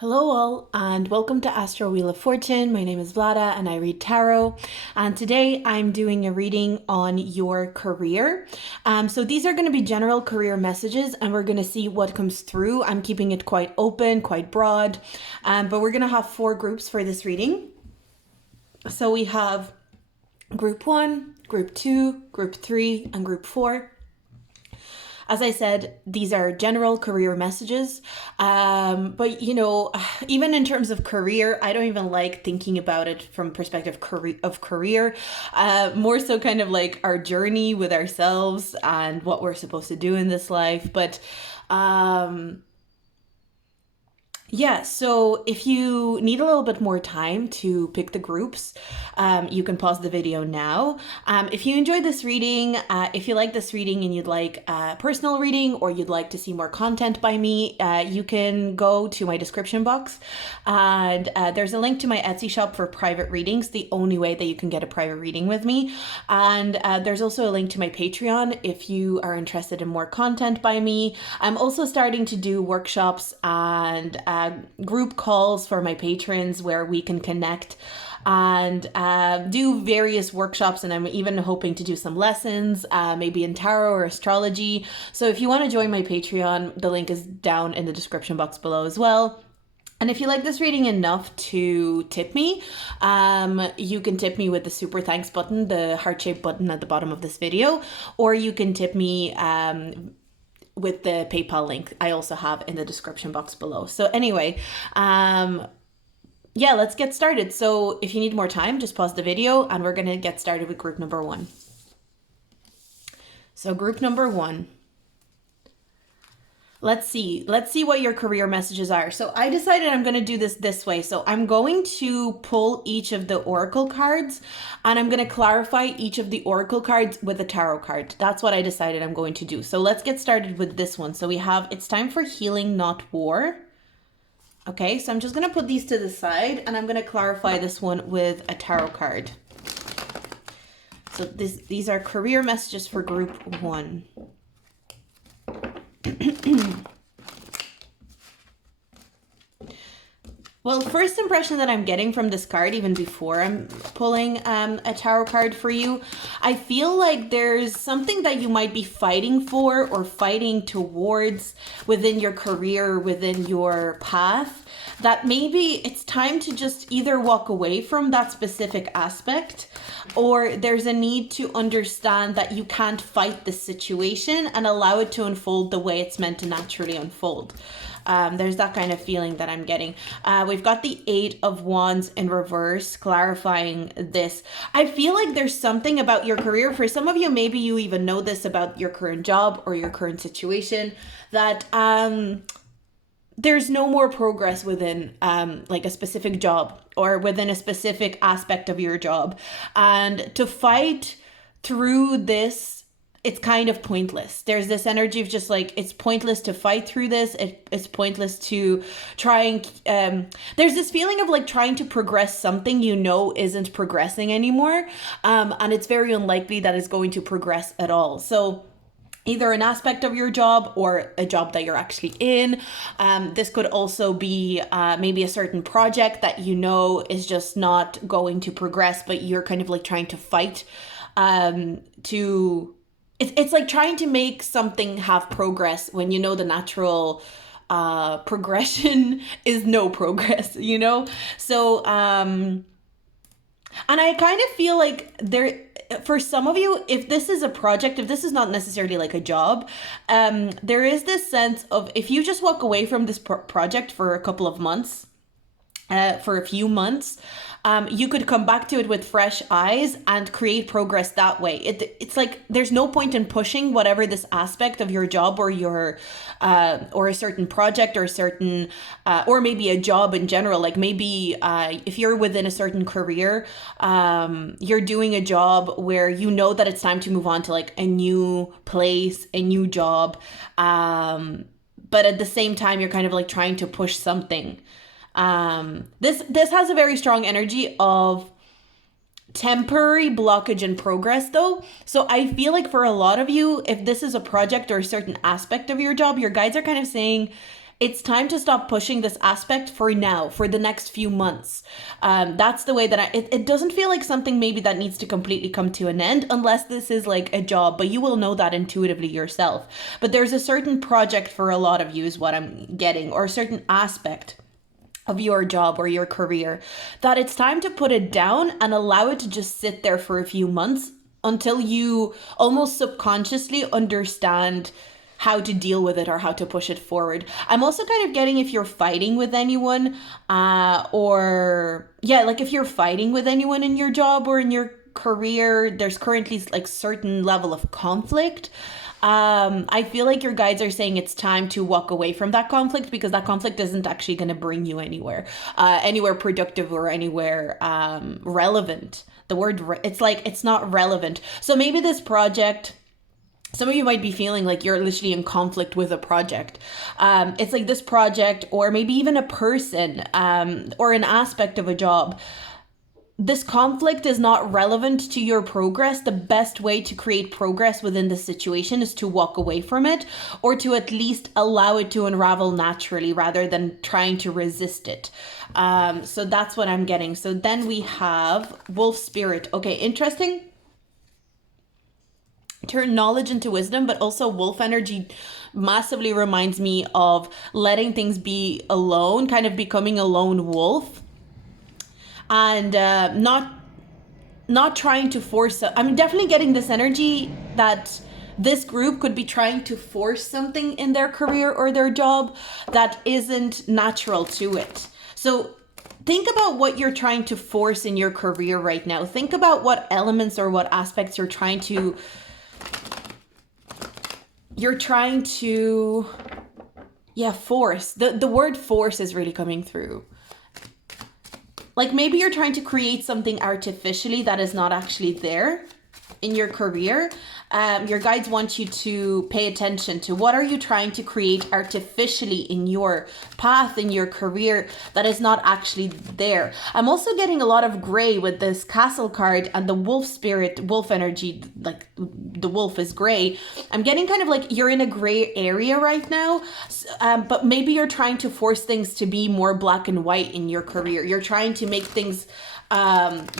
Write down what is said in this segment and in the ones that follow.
Hello all and welcome to Astro Wheel of Fortune. My name is Vlada and I read tarot, and today I'm doing a reading on your career. So these are going to be general career messages and we're going to see what comes through. I'm keeping it quite open, quite broad, but we're going to have 4 groups for this reading. So we have group 1, group 2, group 3 and group 4. As I said, these are general career messages, but even in terms of career, I don't even like thinking about it from perspective of career, more so kind of like our journey with ourselves and what we're supposed to do in this life. But yeah, so if you need a little bit more time to pick the groups, you can pause the video now. If you enjoyed this reading, if you like this reading and you'd like a personal reading or you'd like to see more content by me, you can go to my description box and there's a link to my Etsy shop for private readings, the only way that you can get a private reading with me. And there's also a link to my Patreon if you are interested in more content by me. I'm also starting to do workshops and group calls for my patrons where we can connect and do various workshops, and I'm even hoping to do some lessons, maybe in tarot or astrology. So if you want to join my Patreon, the link is down in the description box below as well. And if you like this reading enough to tip me, you can tip me with the super thanks button, the heart-shaped button at the bottom of this video, or you can tip me with the PayPal link I also have in the description box below. So anyway, yeah, let's get started. So if you need more time, just pause the video and we're gonna get started with group number 1. So group number 1. Let's see what your career messages are. So I decided I'm going to do this way. So I'm going to pull each of the oracle cards and I'm going to clarify each of the oracle cards with a tarot card. That's what I decided I'm going to do. So let's get started with this one. So we have, it's time for healing, not war. Okay, so I'm just going to put these to the side and I'm going to clarify this one with a tarot card. So these are career messages for group 1. Well, first impression that I'm getting from this card, even before I'm pulling a tarot card for you, I feel like there's something that you might be fighting for or fighting towards within your career, within your path, that maybe it's time to just either walk away from that specific aspect, or there's a need to understand that you can't fight the situation and allow it to unfold the way it's meant to naturally unfold. There's that kind of feeling that I'm getting. We've got the 8 of Wands in reverse, clarifying this. I feel like there's something about your career. For some of you, maybe you even know this about your current job or your current situation, that there's no more progress within like a specific job or within a specific aspect of your job. And to fight through this, it's kind of pointless. There's this energy of just like, it's pointless to fight through this. It's pointless to try and, there's this feeling of like trying to progress something you know isn't progressing anymore. And it's very unlikely that it's going to progress at all. So either an aspect of your job or a job that you're actually in. This could also be maybe a certain project that you know is just not going to progress, but you're kind of like trying to fight it's like trying to make something have progress when you know the natural progression is no progress, you know? So, and I kind of feel like for some of you, if this is a project, if this is not necessarily like a job, there is this sense of if you just walk away from this project for a couple of months, for a few months, you could come back to it with fresh eyes and create progress that way. It's like there's no point in pushing whatever this aspect of your job or your or a certain project or a certain or maybe a job in general. Like maybe if you're within a certain career, you're doing a job where you know that it's time to move on to like a new place, a new job, but at the same time you're kind of like trying to push something. This has a very strong energy of temporary blockage in progress though. So I feel like for a lot of you, if this is a project or a certain aspect of your job, your guides are kind of saying it's time to stop pushing this aspect for now, for the next few months. That's the way that it doesn't feel like something maybe that needs to completely come to an end unless this is like a job, but you will know that intuitively yourself. But there's a certain project for a lot of you is what I'm getting, or a certain aspect of your job or your career that it's time to put it down and allow it to just sit there for a few months until you almost subconsciously understand how to deal with it or how to push it forward. I'm also kind of getting if you're fighting with anyone, or yeah, like if you're fighting with anyone in your job or in your career, there's currently like certain level of conflict. I feel like your guides are saying it's time to walk away from that conflict because that conflict isn't actually going to bring you anywhere productive or anywhere relevant. The word, it's like, it's not relevant. So maybe this project, some of you might be feeling like you're literally in conflict with a project. It's like this project, or maybe even a person, or an aspect of a job. This conflict is not relevant to your progress. The best way to create progress within the situation is to walk away from it, or to at least allow it to unravel naturally rather than trying to resist it. So that's what I'm getting. So then we have Wolf Spirit. Okay, interesting. Turn knowledge into wisdom, but also wolf energy massively reminds me of letting things be alone, kind of becoming a lone wolf, and not trying to force. I'm definitely getting this energy that this group could be trying to force something in their career or their job that isn't natural to it. So think about what you're trying to force in your career right now. Think about what elements or what aspects you're trying to force. The word force is really coming through. Like maybe you're trying to create something artificially that is not actually there in your career. Your guides want you to pay attention to what are you trying to create artificially in your path, in your career, that is not actually there. I'm also getting a lot of gray with this castle card and the wolf spirit, wolf energy, like the wolf is gray. I'm getting kind of like you're in a gray area right now, but maybe you're trying to force things to be more black and white in your career. You're trying to make things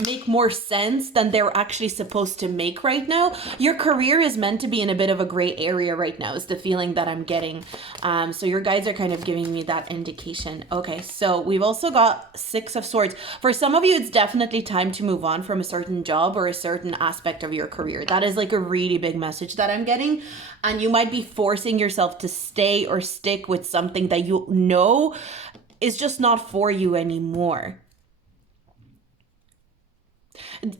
make more sense than they're actually supposed to make right now. Your career is meant to be in a bit of a gray area right now is the feeling that I'm getting. So your guides are kind of giving me that indication. Okay, so we've also got Six of Swords. For some of you, it's definitely time to move on from a certain job or a certain aspect of your career. That is like a really big message that I'm getting. And you might be forcing yourself to stay or stick with something that you know is just not for you anymore.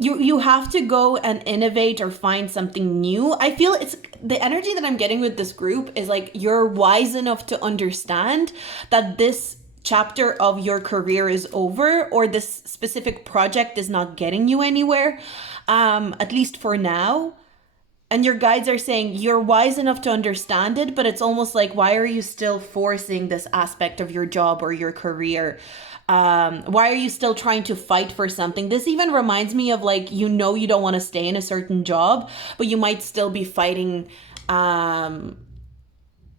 You have to go and innovate or find something new. I feel it's the energy that I'm getting with this group is like you're wise enough to understand that this chapter of your career is over, or this specific project is not getting you anywhere, at least for now. And your guides are saying you're wise enough to understand it, but it's almost like, why are you still forcing this aspect of your job or your career? Why are you still trying to fight for something? This even reminds me of like, you don't want to stay in a certain job, but you might still be fighting.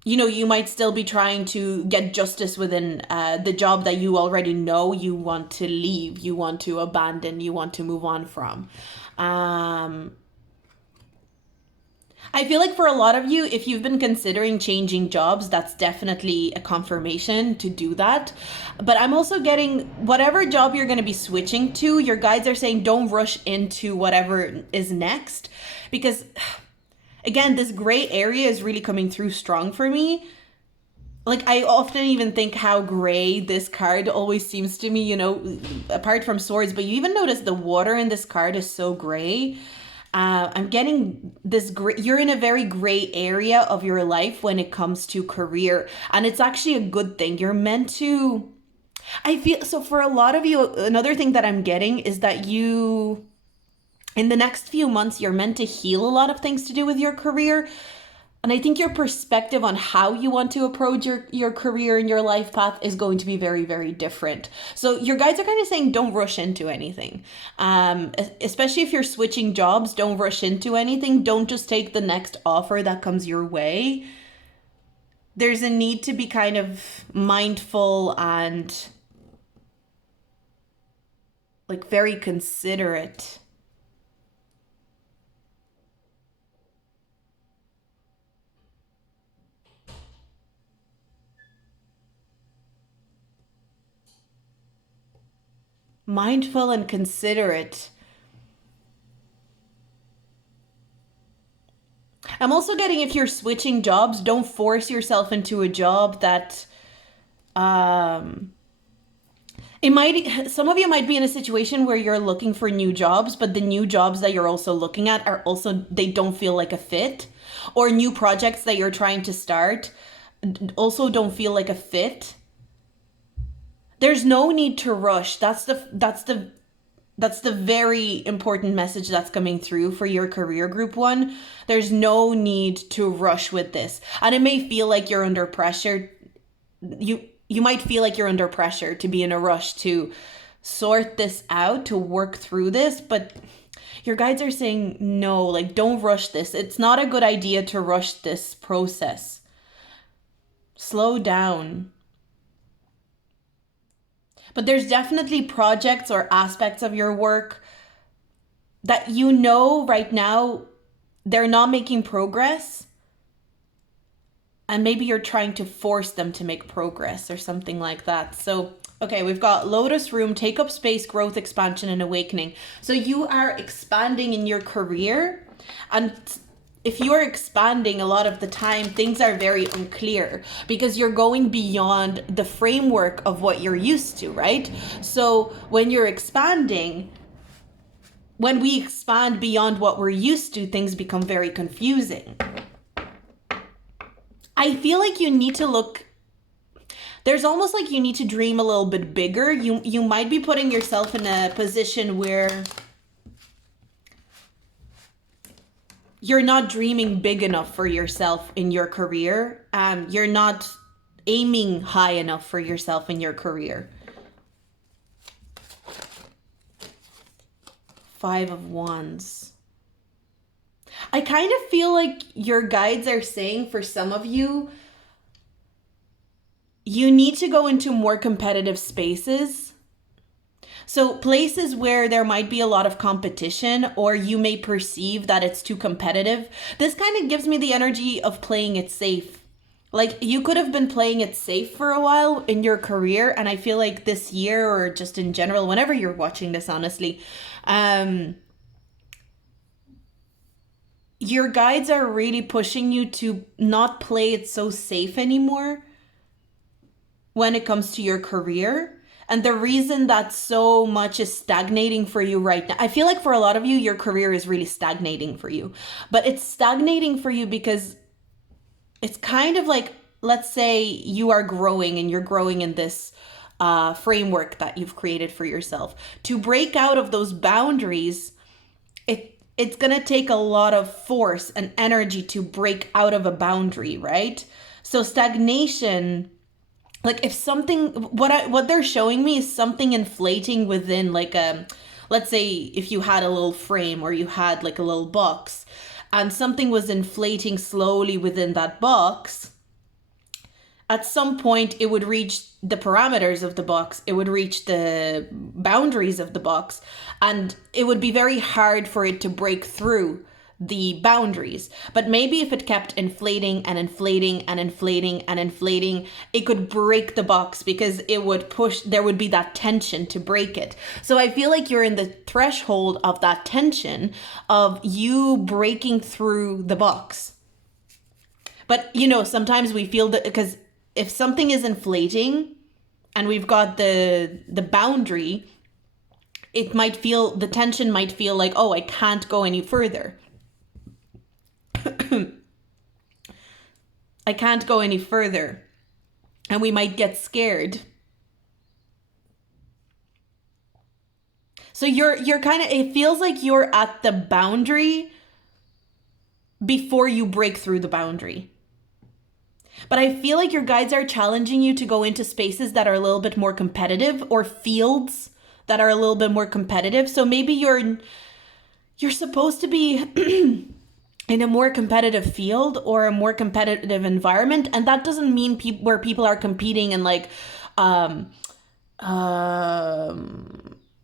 You might still be trying to get justice within the job that you already know you want to leave, you want to abandon, you want to move on from. I feel like for a lot of you, if you've been considering changing jobs, that's definitely a confirmation to do that. But I'm also getting whatever job you're going to be switching to, your guides are saying don't rush into whatever is next. Because, again, this gray area is really coming through strong for me. Like, I often even think how gray this card always seems to me, apart from swords. But you even notice the water in this card is so gray. I'm getting this you're in a very gray area of your life when it comes to career, and it's actually a good thing. You're meant to, I feel, so for a lot of you, another thing that I'm getting is that you, in the next few months, you're meant to heal a lot of things to do with your career. And I think your perspective on how you want to approach your career and your life path is going to be very, very different. So your guides are kind of saying don't rush into anything. Especially if you're switching jobs, don't rush into anything. Don't just take the next offer that comes your way. there's a need to be kind of mindful and like very considerate. Mindful and considerate. I'm also getting, if you're switching jobs, don't force yourself into a job that um it might, some of you might be in a situation where you're looking for new jobs, but the new jobs that you're also looking at are also, they don't feel like a fit, or new projects that you're trying to start also don't feel like a fit. There's no need to rush. That's the very important message that's coming through for your career group one. There's no need to rush with this. And it may feel like you're under pressure. You might feel like you're under pressure to be in a rush to sort this out, to work through this, but your guides are saying no, like don't rush this. It's not a good idea to rush this process. Slow down. But there's definitely projects or aspects of your work that you know right now they're not making progress. And maybe you're trying to force them to make progress or something like that. So, okay, we've got Lotus Room, take up space, growth, expansion, and awakening. So you are expanding in your career. And if you are expanding, a lot of the time, things are very unclear because you're going beyond the framework of what you're used to, right? So when you're expanding, when we expand beyond what we're used to, things become very confusing. I feel like you need to look, there's almost like you need to dream a little bit bigger. You might be putting yourself in a position where you're not dreaming big enough for yourself in your career. You're not aiming high enough for yourself in your career. 5 of Wands. I kind of feel like your guides are saying for some of you, you need to go into more competitive spaces. So places where there might be a lot of competition, or you may perceive that it's too competitive. This kind of gives me the energy of playing it safe. Like you could have been playing it safe for a while in your career. And I feel like this year, or just in general, whenever you're watching this, honestly, your guides are really pushing you to not play it so safe anymore when it comes to your career. And the reason that so much is stagnating for you right now, I feel like for a lot of you, your career is really stagnating for you. But it's stagnating for you because it's kind of like, let's say you are growing and you're growing in this framework that you've created for yourself. To break out of those boundaries, it's going to take a lot of force and energy to break out of a boundary, right? So stagnation, like if something, what they're showing me is something inflating within, like let's say if you had a little frame or you had like a little box and something was inflating slowly within that box. At some point it would reach the parameters of the box, it would reach the boundaries of the box, and it would be very hard for it to break through the boundaries. But maybe if it kept inflating and inflating and inflating and inflating, it could break the box because it would push, there would be that tension to break it. So I feel like you're in the threshold of that tension of you breaking through the box. But you know, sometimes we feel that because if something is inflating and we've got the boundary, it might feel, the tension might feel like, oh, I can't go any further. I can't go any further. And we might get scared. So you're kind of, it feels like you're at the boundary before you break through the boundary. But I feel like your guides are challenging you to go into spaces that are a little bit more competitive, or fields that are a little bit more competitive. So maybe you're supposed to be in a more competitive field or a more competitive environment. And that doesn't mean where people are competing and like um,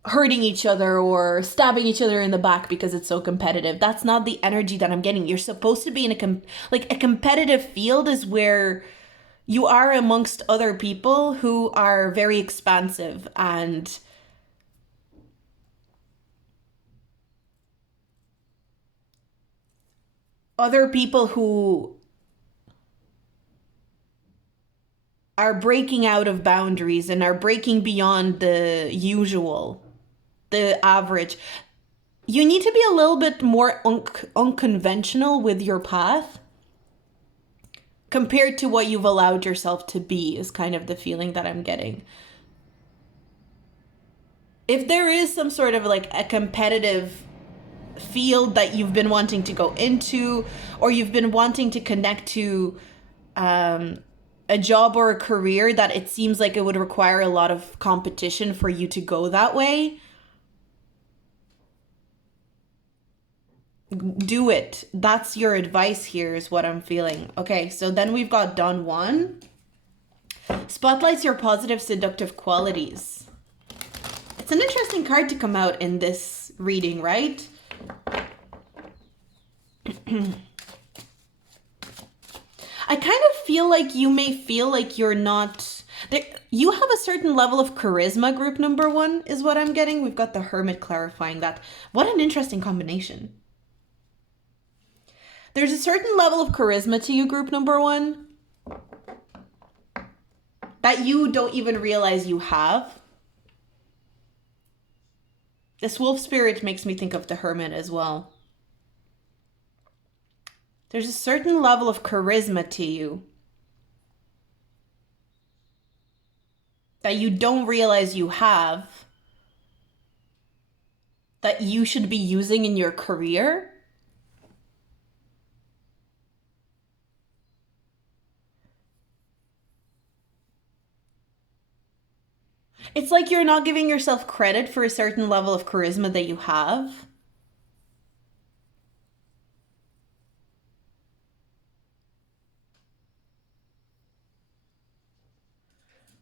hurting each other or stabbing each other in the back because it's so competitive. That's not the energy that I'm getting. You're supposed to be in like a competitive field is where you are amongst other people who are very expansive and other people who are breaking out of boundaries and are breaking beyond the usual, the average. You need to be a little bit more unconventional with your path compared to what you've allowed yourself to be, is kind of the feeling that I'm getting. If there is some sort of like a competitive field that you've been wanting to go into, or you've been wanting to connect to a job or a career that it seems like it would require a lot of competition for you to go that way, do it. That's your advice here, is what I'm feeling. Okay, so then we've got Don Juan. Spotlights your positive seductive qualities. It's an interesting card to come out in this reading, right? I kind of feel like you may feel like you're not there. You have a certain level of charisma, group number one, is what I'm getting. We've got the Hermit clarifying that. What an interesting combination. There's a certain level of charisma to you, group number one, that you don't even realize you have. This wolf spirit makes me think of the Hermit as well. There's a certain level of charisma to you that you don't realize you have, that you should be using in your career. It's like you're not giving yourself credit for a certain level of charisma that you have.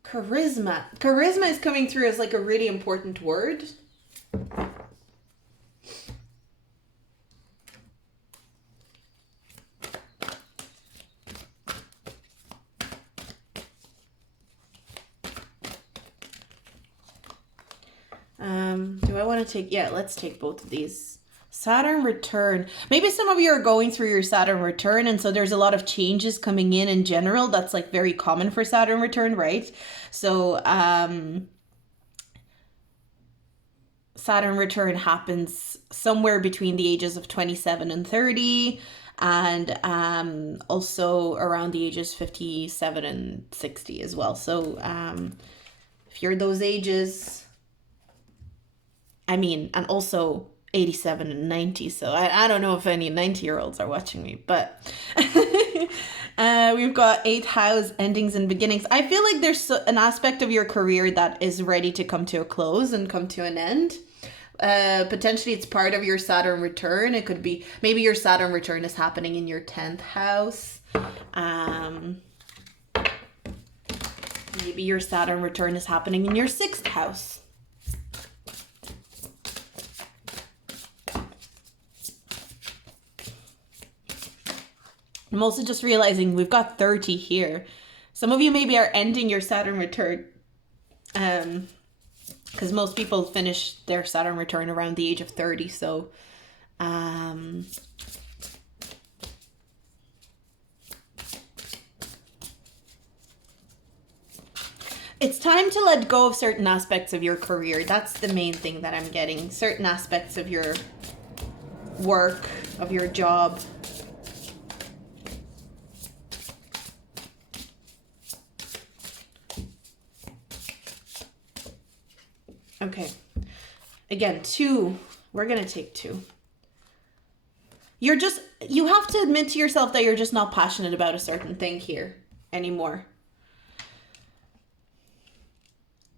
Charisma. Charisma is coming through as like a really important word. Do I want to take, yeah, let's take both of these. Saturn return. Maybe some of you are going through your Saturn return, and so there's a lot of changes coming in general. That's like very common for Saturn return, right? So Saturn return happens somewhere between the ages of 27 and 30, and also around the ages 57 and 60 as well. So if you're those ages, I mean, and also 87 and 90. So I don't know if any 90-year-olds are watching me, but we've got 8th house, endings and beginnings. I feel like there's an aspect of your career that is ready to come to a close and come to an end. Potentially it's part of your Saturn return. It could be, maybe your Saturn return is happening in your 10th house. Maybe your Saturn return is happening in your 6th house. I'm also just realizing we've got 30 here. Some of you maybe are ending your Saturn return, because most people finish their Saturn return around the age of 30. So it's time to let go of certain aspects of your career. That's the main thing that I'm getting. Certain aspects of your work, of your job. Okay, again, 2, we're going to take 2. You have to admit to yourself that you're just not passionate about a certain thing here anymore.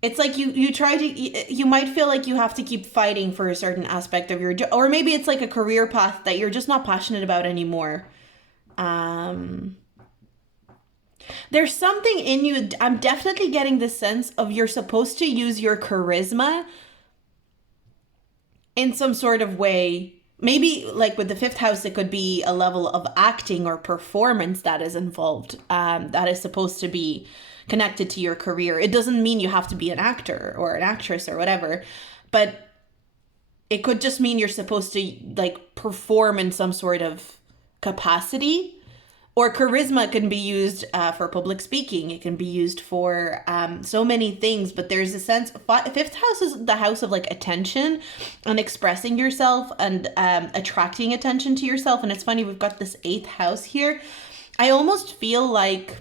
It's like you try to, you might feel like you have to keep fighting for a certain aspect of your job, or maybe it's like a career path that you're just not passionate about anymore. Um, there's something in you. I'm definitely getting the sense of you're supposed to use your charisma in some sort of way. Maybe like with the fifth house, it could be a level of acting or performance that is involved, that is supposed to be connected to your career. It doesn't mean you have to be an actor or an actress or whatever, but it could just mean you're supposed to like perform in some sort of capacity. Or charisma can be used for public speaking. It can be used for so many things. But there's a sense, fifth house is the house of like attention and expressing yourself and attracting attention to yourself. And it's funny, we've got this eighth house here. I almost feel like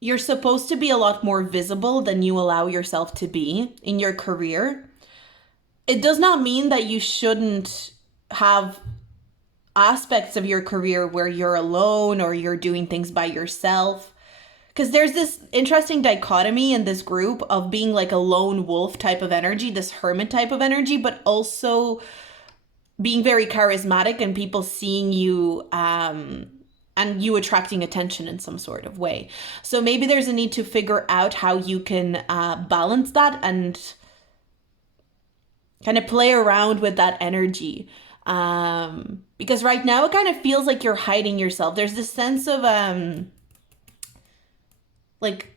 you're supposed to be a lot more visible than you allow yourself to be in your career. It does not mean that you shouldn't have aspects of your career where you're alone or you're doing things by yourself. Because there's this interesting dichotomy in this group of being like a lone wolf type of energy, this hermit type of energy, but also being very charismatic and people seeing you and you attracting attention in some sort of way. So maybe there's a need to figure out how you can balance that and kind of play around with that energy. Because right now it kind of feels like you're hiding yourself. There's this sense of like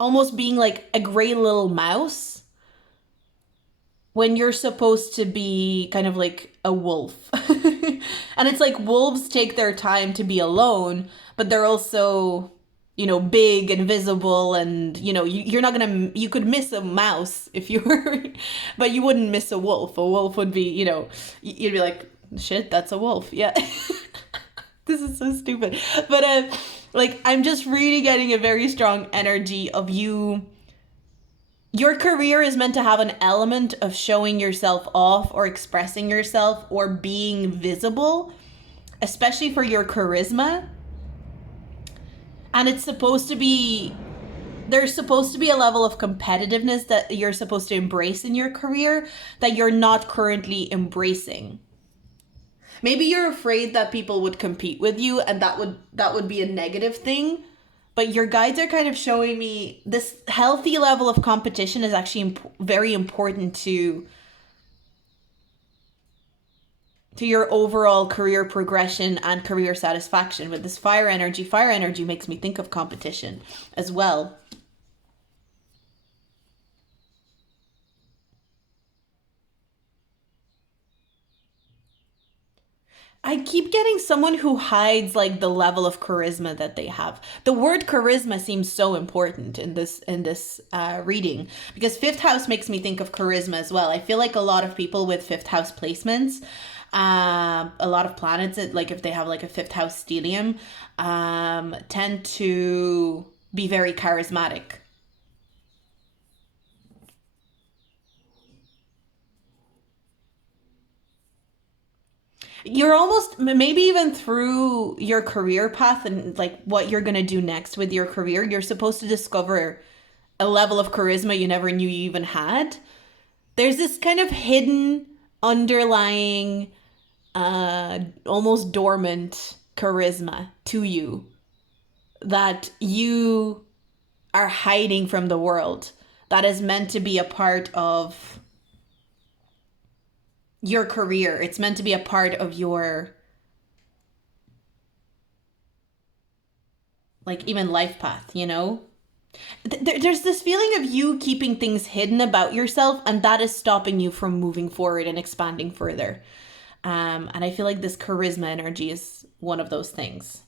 almost being like a gray little mouse when you're supposed to be kind of like a wolf. And it's like wolves take their time to be alone, but they're also, you know, big and visible, and you know, you're not gonna, you could miss a mouse if you were, but you wouldn't miss a wolf. A wolf would be, you know, you'd be like, shit, that's a wolf. Yeah. This is so stupid. But like, I'm just really getting a very strong energy of you. Your career is meant to have an element of showing yourself off or expressing yourself or being visible, especially for your charisma. And it's supposed to be, there's supposed to be a level of competitiveness that you're supposed to embrace in your career that you're not currently embracing. Maybe you're afraid that people would compete with you and that would be a negative thing. But your guides are kind of showing me this healthy level of competition is actually very important to your overall career progression and career satisfaction. With this fire energy makes me think of competition as well. I keep getting someone who hides like the level of charisma that they have. The word charisma seems so important in this reading because fifth house makes me think of charisma as well. I feel like a lot of people with fifth house placements, a lot of planets, like if they have like a fifth house stellium, tend to be very charismatic. You're almost, maybe even through your career path and like what you're going to do next with your career, you're supposed to discover a level of charisma you never knew you even had. There's this kind of hidden underlying almost dormant charisma to you that you are hiding from the world, that is meant to be a part of your career. It's meant to be a part of your like even life path, you know? There's this feeling of you keeping things hidden about yourself, and that is stopping you from moving forward and expanding further. And I feel like this charisma energy is one of those things.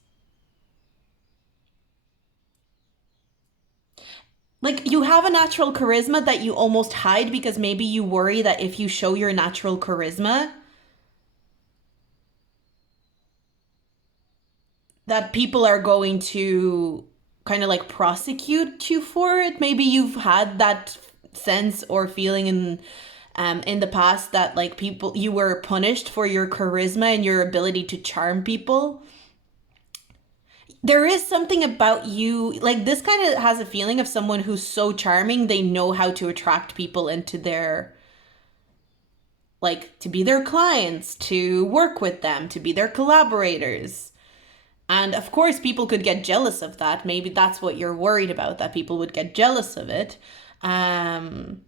Like you have a natural charisma that you almost hide because maybe you worry that if you show your natural charisma, that people are going to kind of like prosecute you for it. Maybe you've had that sense or feeling in the past that like people, you were punished for your charisma and your ability to charm people. there is something about you, like this kind of has a feeling of someone who's so charming, they know how to attract people into their, like, to be their clients, to work with them, to be their collaborators. And of course, people could get jealous of that. Maybe that's what you're worried about, that people would get jealous of it. Um,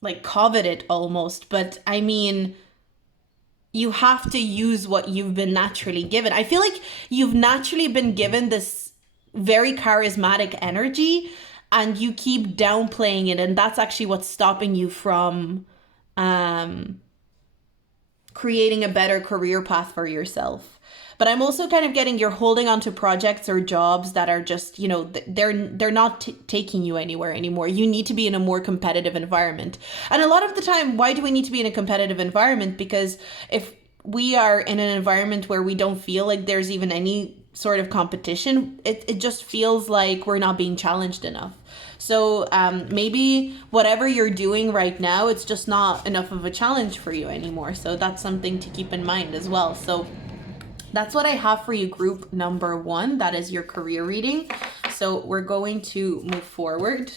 like covet it almost. But I mean, you have to use what you've been naturally given. I feel like you've naturally been given this very charismatic energy and you keep downplaying it, and that's actually what's stopping you from um creating a better career path for yourself. But I'm also kind of getting you're holding on to projects or jobs that are just, you know, they're not taking you anywhere anymore. You need to be in a more competitive environment. And a lot of the time, why do we need to be in a competitive environment? Because if we are in an environment where we don't feel like there's even any sort of competition, it just feels like we're not being challenged enough. So maybe whatever you're doing right now, it's just not enough of a challenge for you anymore. So that's something to keep in mind as well. So that's what I have for you, group number 1. That is your career reading. So we're going to move forward.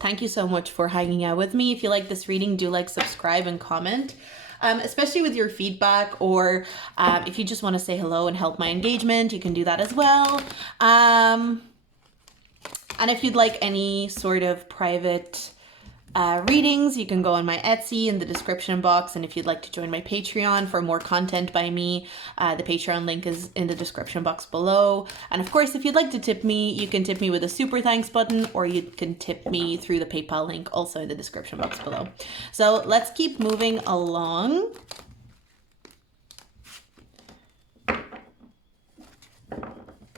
Thank you so much for hanging out with me. If you like this reading, do like, subscribe, and comment. Especially with your feedback, or if you just want to say hello and help my engagement, you can do that as well. And if you'd like any sort of private readings, you can go on my Etsy in the description box. And if you'd like to join my Patreon for more content by me, the Patreon link is in the description box below. And of course, if you'd like to tip me, you can tip me with a super thanks button, or you can tip me through the PayPal link also in the description box below. So let's keep moving along.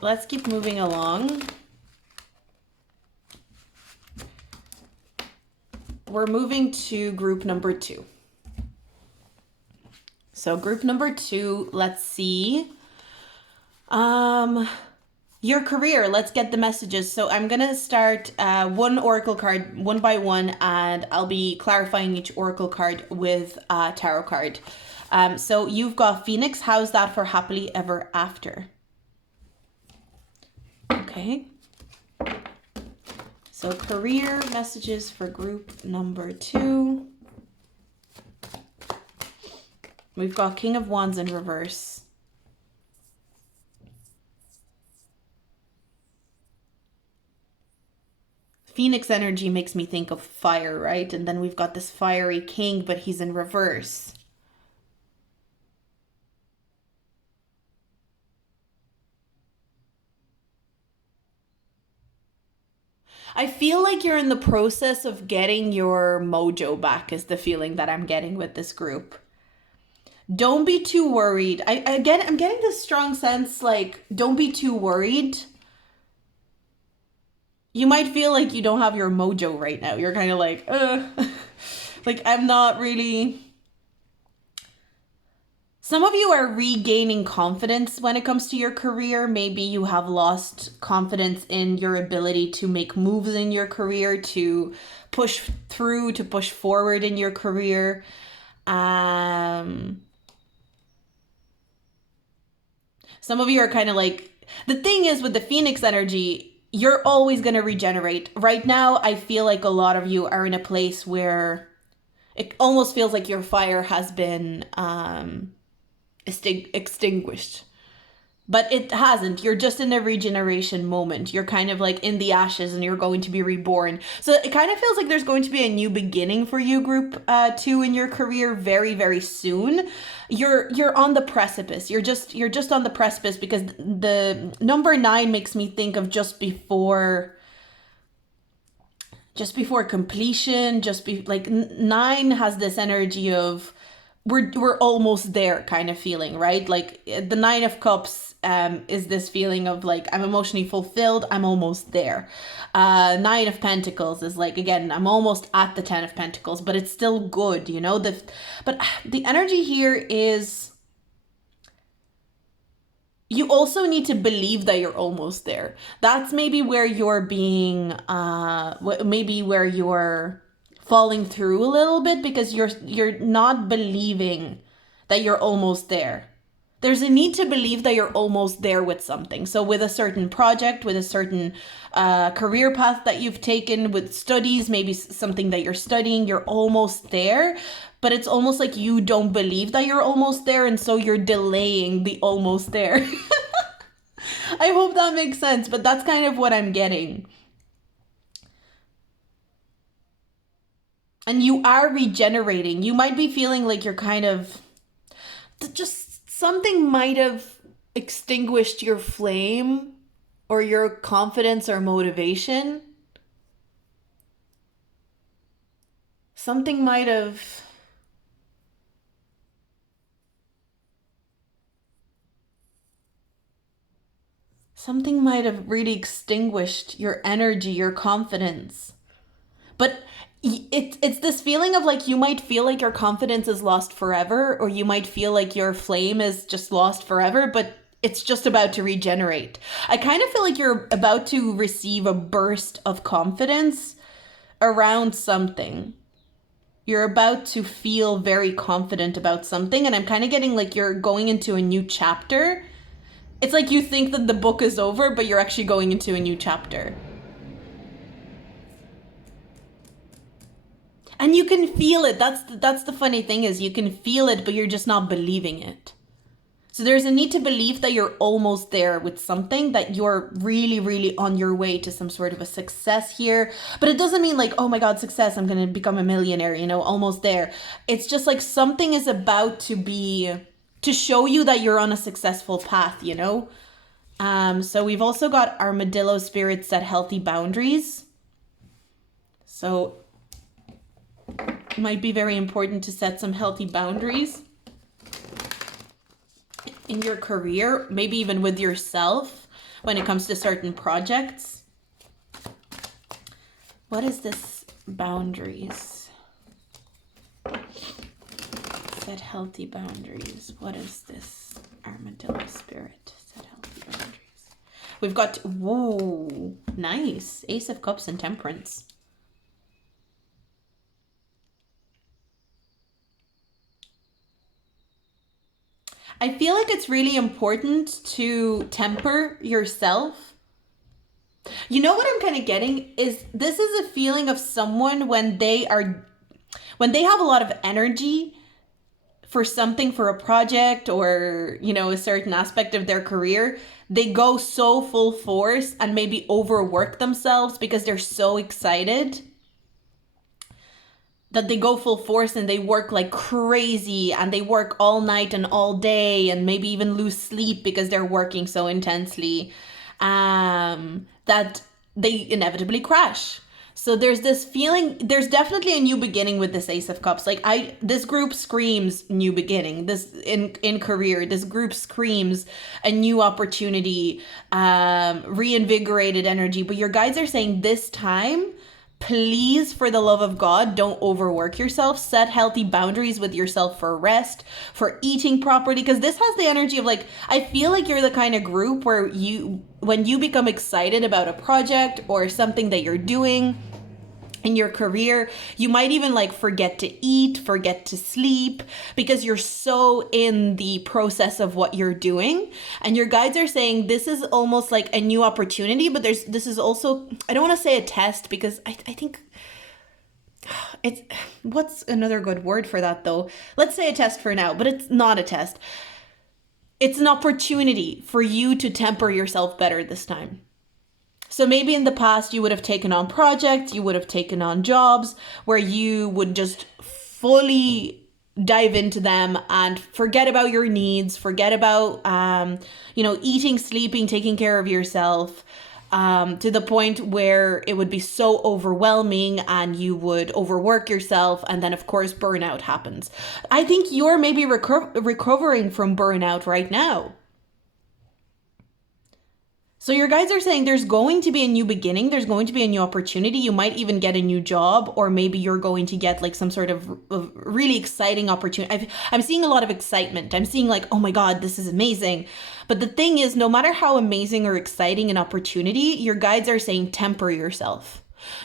Let's keep moving along. We're moving to group number 2. So group number 2, let's see. Your career, let's get the messages. So I'm going to start one oracle card one by one, and I'll be clarifying each oracle card with a tarot card. So you've got Phoenix. How's that for happily ever after? Okay. So career messages for group number 2. We've got King of Wands in reverse. Phoenix energy makes me think of fire, right? And then we've got this fiery king, but he's in reverse. I feel like you're in the process of getting your mojo back, is the feeling that I'm getting with this group. Don't be too worried. I'm getting this strong sense, like, don't be too worried. You might feel like you don't have your mojo right now. You're kind of like, like, I'm not really... Some of you are regaining confidence when it comes to your career. Maybe you have lost confidence in your ability to make moves in your career, to push through, to push forward in your career. Some of you are kind of like, the thing is with the Phoenix energy, you're always going to regenerate. Right now, I feel like a lot of you are in a place where it almost feels like your fire has been extinguished, but it hasn't. You're just in a regeneration moment. You're kind of like in the ashes and you're going to be reborn. So it kind of feels like there's going to be a new beginning for you, group 2, in your career very, very soon. You're on the precipice. You're just on the precipice, because the number 9 makes me think of just before completion, like 9 has this energy of we're almost there kind of feeling, right? Like the 9 of Cups is this feeling of like, I'm emotionally fulfilled, I'm almost there. 9 of Pentacles is like, again, I'm almost at the 10 of Pentacles, but it's still good, you know? But the energy here is, you also need to believe that you're almost there. That's maybe where you're being, maybe where you're falling through a little bit because you're not believing that you're almost there. There's a need to believe that you're almost there with something. So with a certain project, with a certain career path that you've taken, with studies, maybe something that you're studying, you're almost there. But it's almost like you don't believe that you're almost there, and so you're delaying the almost there. I hope that makes sense, but that's kind of what I'm getting. And you are regenerating. You might be feeling like you're kind of just something might have extinguished your flame or your confidence or motivation. Something might have really extinguished your energy, your confidence. But it's this feeling of like you might feel like your confidence is lost forever, or you might feel like your flame is just lost forever, but it's just about to regenerate. I kind of feel like you're about to receive a burst of confidence around something. You're about to feel very confident about something, and I'm kind of getting like you're going into a new chapter. It's like you think that the book is over, but you're actually going into a new chapter. And you can feel it. That's the funny thing is you can feel it, but you're just not believing it. So there's a need to believe that you're almost there with something, that you're really, really on your way to some sort of a success here. But it doesn't mean like, oh my God, success, I'm going to become a millionaire, almost there. It's just like something is about to show you that you're on a successful path, So we've also got armadillo spirit set healthy boundaries. So it might be very important to set some healthy boundaries in your career, maybe even with yourself when it comes to certain projects. What is this boundaries? Set healthy boundaries. What is this armadillo spirit? Set healthy boundaries. We've got, whoa, nice. Ace of Cups and Temperance. I feel like it's really important to temper yourself. You know what I'm kind of getting is this is a feeling of someone when they have a lot of energy for something, for a project or, a certain aspect of their career, they go so full force and maybe overwork themselves because they're so excited that they go full force and they work like crazy and they work all night and all day and maybe even lose sleep because they're working so intensely that they inevitably crash. So there's this feeling, there's definitely a new beginning with this Ace of Cups. Like this group screams new beginning. This in career, this group screams a new opportunity, reinvigorated energy. But your guides are saying this time, please, for the love of God, don't overwork yourself. Set healthy boundaries with yourself for rest, for eating properly, because this has the energy of like, I feel like you're the kind of group where when you become excited about a project or something that you're doing in your career, you might even like forget to eat, forget to sleep, because you're so in the process of what you're doing. And your guides are saying this is almost like a new opportunity, but this is also, I don't want to say a test, because I think it's, what's another good word for that though? Let's say a test for now, but it's not a test. It's an opportunity for you to temper yourself better this time. So maybe in the past you would have taken on projects, you would have taken on jobs where you would just fully dive into them and forget about your needs, forget about, eating, sleeping, taking care of yourself, to the point where it would be so overwhelming and you would overwork yourself. And then of course, burnout happens. I think you're maybe recovering from burnout right now. So your guides are saying there's going to be a new beginning. There's going to be a new opportunity. You might even get a new job, or maybe you're going to get like some sort of really exciting opportunity. I'm seeing a lot of excitement. I'm seeing like, oh my God, this is amazing. But the thing is, no matter how amazing or exciting an opportunity, your guides are saying temper yourself.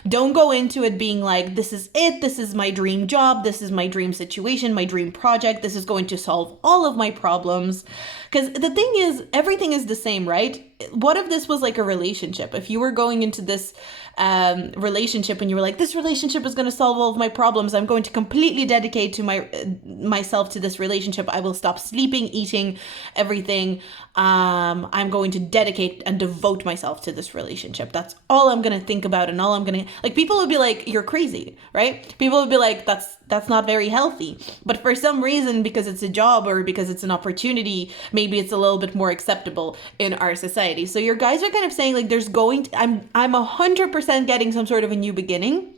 Don't go into it being like, this is it, this is my dream job, this is my dream situation, my dream project, this is going to solve all of my problems. Because the thing is, everything is the same, right? What if this was like a relationship? If you were going into this relationship and you were like, this relationship is going to solve all of my problems, I'm going to completely dedicate to myself to this relationship, I will stop sleeping, eating, everything, I'm going to dedicate and devote myself to this relationship, that's all I'm going to think about, and all I'm going to, like, people would be like, you're crazy, right? People would be like, that's not very healthy. But for some reason, because it's a job or because it's an opportunity, maybe it's a little bit more acceptable in our society. So your guys are kind of saying like, there's going to, I'm 100% getting some sort of a new beginning,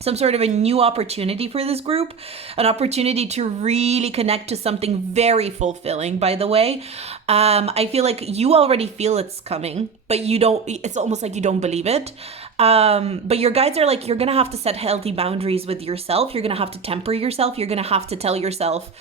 some sort of a new opportunity for this group, an opportunity to really connect to something very fulfilling, by the way. I feel like you already feel it's coming, but you don't, it's almost like you don't believe it. But your guides are like, you're going to have to set healthy boundaries with yourself. You're going to have to temper yourself. You're going to have to tell yourself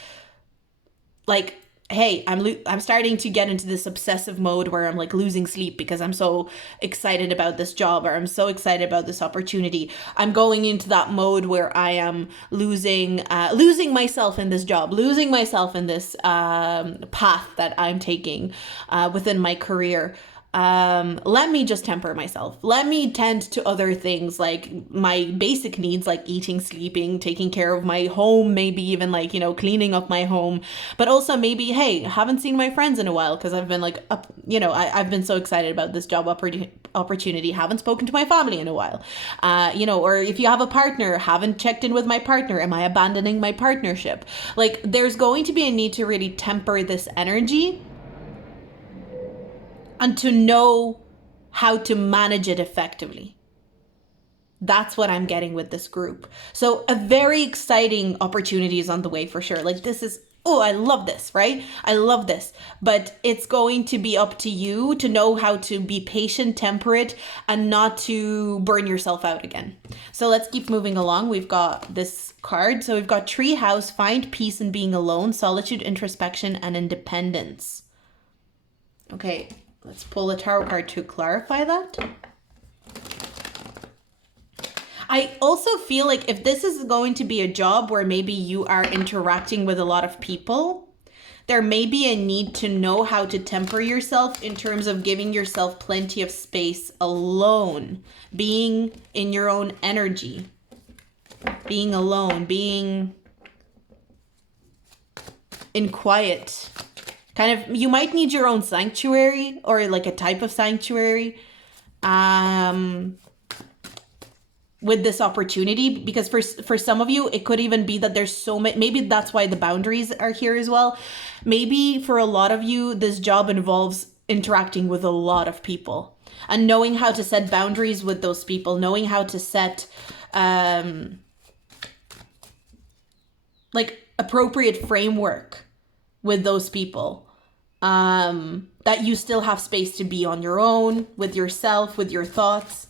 like, hey, I'm starting to get into this obsessive mode where I'm like losing sleep because I'm so excited about this job, or I'm so excited about this opportunity. I'm going into that mode where I am losing myself in this job, losing myself in this path that I'm taking within my career. Let me just temper myself. Let me tend to other things, like my basic needs, like eating, sleeping, taking care of my home, maybe even like, cleaning up my home, but also maybe, hey, haven't seen my friends in a while because I've been like, I've been so excited about this job opportunity, haven't spoken to my family in a while, or if you have a partner, haven't checked in with my partner. Am I abandoning my partnership? Like, there's going to be a need to really temper this energy and to know how to manage it effectively. That's what I'm getting with this group. So a very exciting opportunity is on the way for sure. Like, this is, oh, I love this, right? I love this. But it's going to be up to you to know how to be patient, temperate, and not to burn yourself out again. So let's keep moving along. We've got this card. So we've got Tree House, find peace in being alone, solitude, introspection, and independence. Okay. Let's pull a tarot card to clarify that. I also feel like if this is going to be a job where maybe you are interacting with a lot of people, there may be a need to know how to temper yourself in terms of giving yourself plenty of space alone, being in your own energy, being alone, being in quiet. Kind of, you might need your own sanctuary, or like a type of sanctuary with this opportunity, because for some of you, it could even be that there's so many, maybe that's why the boundaries are here as well. Maybe for a lot of you, this job involves interacting with a lot of people and knowing how to set boundaries with those people, knowing how to set like appropriate framework with those people. That you still have space to be on your own, with yourself, with your thoughts.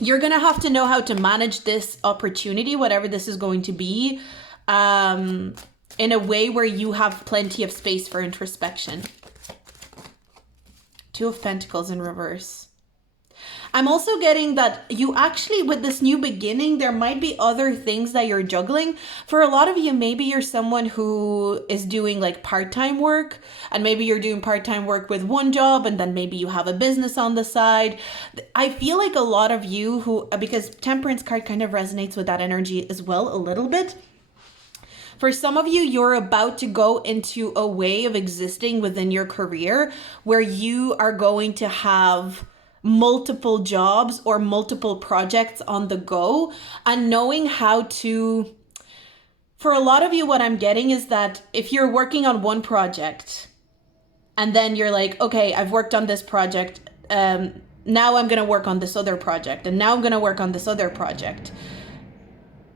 You're going to have to know how to manage this opportunity, whatever this is going to be, in a way where you have plenty of space for introspection. Two of Pentacles in reverse. I'm also getting that you actually, with this new beginning, there might be other things that you're juggling. For a lot of you, maybe you're someone who is doing like part-time work, and maybe you're doing part-time work with one job, and then maybe you have a business on the side. I feel like a lot of you who, because Temperance card kind of resonates with that energy as well a little bit. For some of you, you're about to go into a way of existing within your career where you are going to have multiple jobs or multiple projects on the go, and knowing how to, for a lot of you, what I'm getting is that if you're working on one project and then you're like, okay, I've worked on this project, now I'm going to work on this other project, and now I'm going to work on this other project.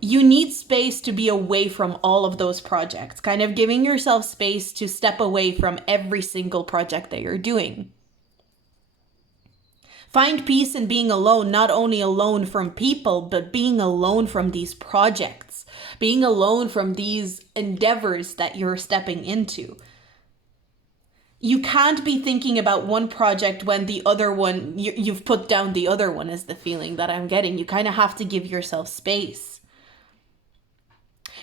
You need space to be away from all of those projects, kind of giving yourself space to step away from every single project that you're doing. Find peace in being alone, not only alone from people, but being alone from these projects, being alone from these endeavors that you're stepping into. You can't be thinking about one project when the other one, you've put down the other one, is the feeling that I'm getting. You kind of have to give yourself space.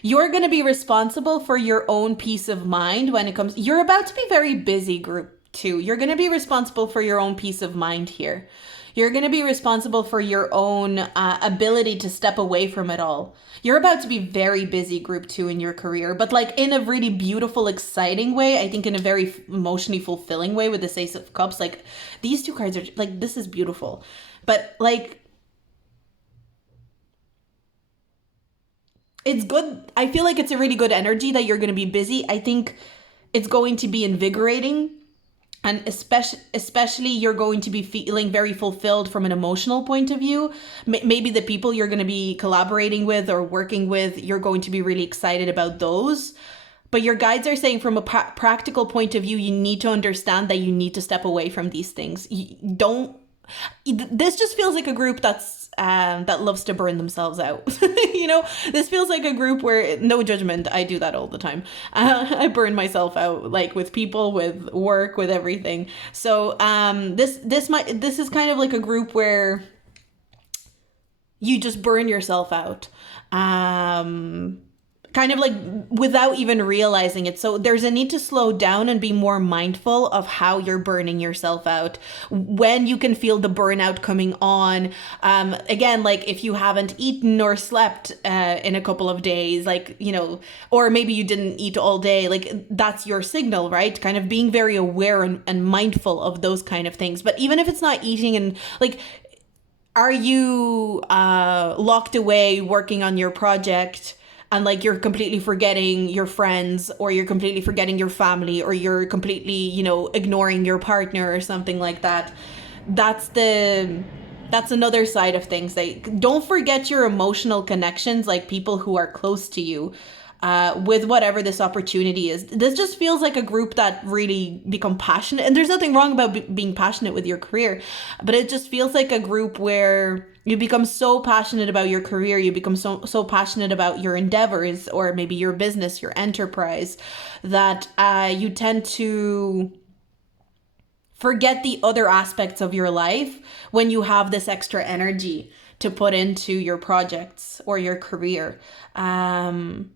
You're going to be responsible for your own peace of mind when it comes. You're about to be very busy, group two. You're going to be responsible for your own peace of mind here. You're going to be responsible for your own ability to step away from it all. You're about to be very busy, group two, in your career, but like in a really beautiful, exciting way. I think in a very emotionally fulfilling way with the Ace of Cups. Like these two cards are like, this is beautiful. But like, it's good. I feel like it's a really good energy that you're going to be busy. I think it's going to be invigorating, and especially you're going to be feeling very fulfilled from an emotional point of view. Maybe the people you're going to be collaborating with or working with, you're going to be really excited about those. But your guides are saying from a practical point of view, you need to understand that you need to step away from these things. You don't. This just feels like a group that loves to burn themselves out. You know, this feels like a group where, no judgment, I do that all the time. I burn myself out, like with people, with work, with everything. So this is kind of like a group where you just burn yourself out. Kind of like without even realizing it. So there's a need to slow down and be more mindful of how you're burning yourself out, when you can feel the burnout coming on. Again, like if you haven't eaten or slept in a couple of days, like, you know, or maybe you didn't eat all day, like that's your signal, right? Kind of being very aware and mindful of those kind of things. But even if it's not eating, and like, are you locked away working on your project, and like you're completely forgetting your friends, or you're completely forgetting your family, or you're completely, you know, ignoring your partner or something like that? That's another side of things. Like, don't forget your emotional connections, like people who are close to you, with whatever this opportunity is. This just feels like a group that really become passionate, and there's nothing wrong about being passionate with your career, but it just feels like a group where you become so passionate about your career, you become so passionate about your endeavors, or maybe your business, your enterprise, that you tend to forget the other aspects of your life when you have this extra energy to put into your projects or your career. And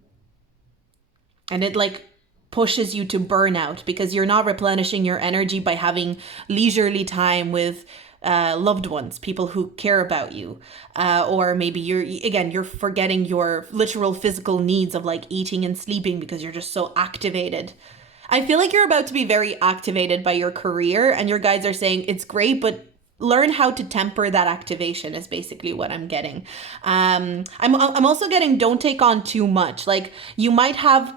it like pushes you to burnout because you're not replenishing your energy by having leisurely time with loved ones, people who care about you, or maybe you're forgetting your literal physical needs of like eating and sleeping because you're just so activated. I feel like you're about to be very activated by your career, and your guides are saying it's great, but learn how to temper that activation is basically what I'm getting. I'm also getting, don't take on too much. Like you might have,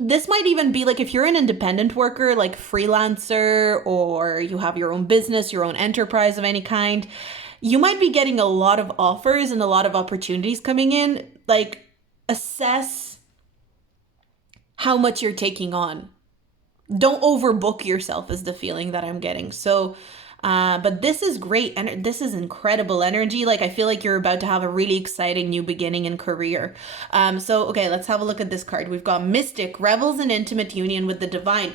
this might even be like if you're an independent worker, like freelancer, or you have your own business, your own enterprise of any kind, you might be getting a lot of offers and a lot of opportunities coming in. Like assess how much you're taking on. Don't overbook yourself is the feeling that I'm getting. So but this is great, and this is incredible energy. Like I feel like you're about to have a really exciting new beginning in career. So okay, let's have a look at this card. We've got Mystic, revels in intimate union with the divine.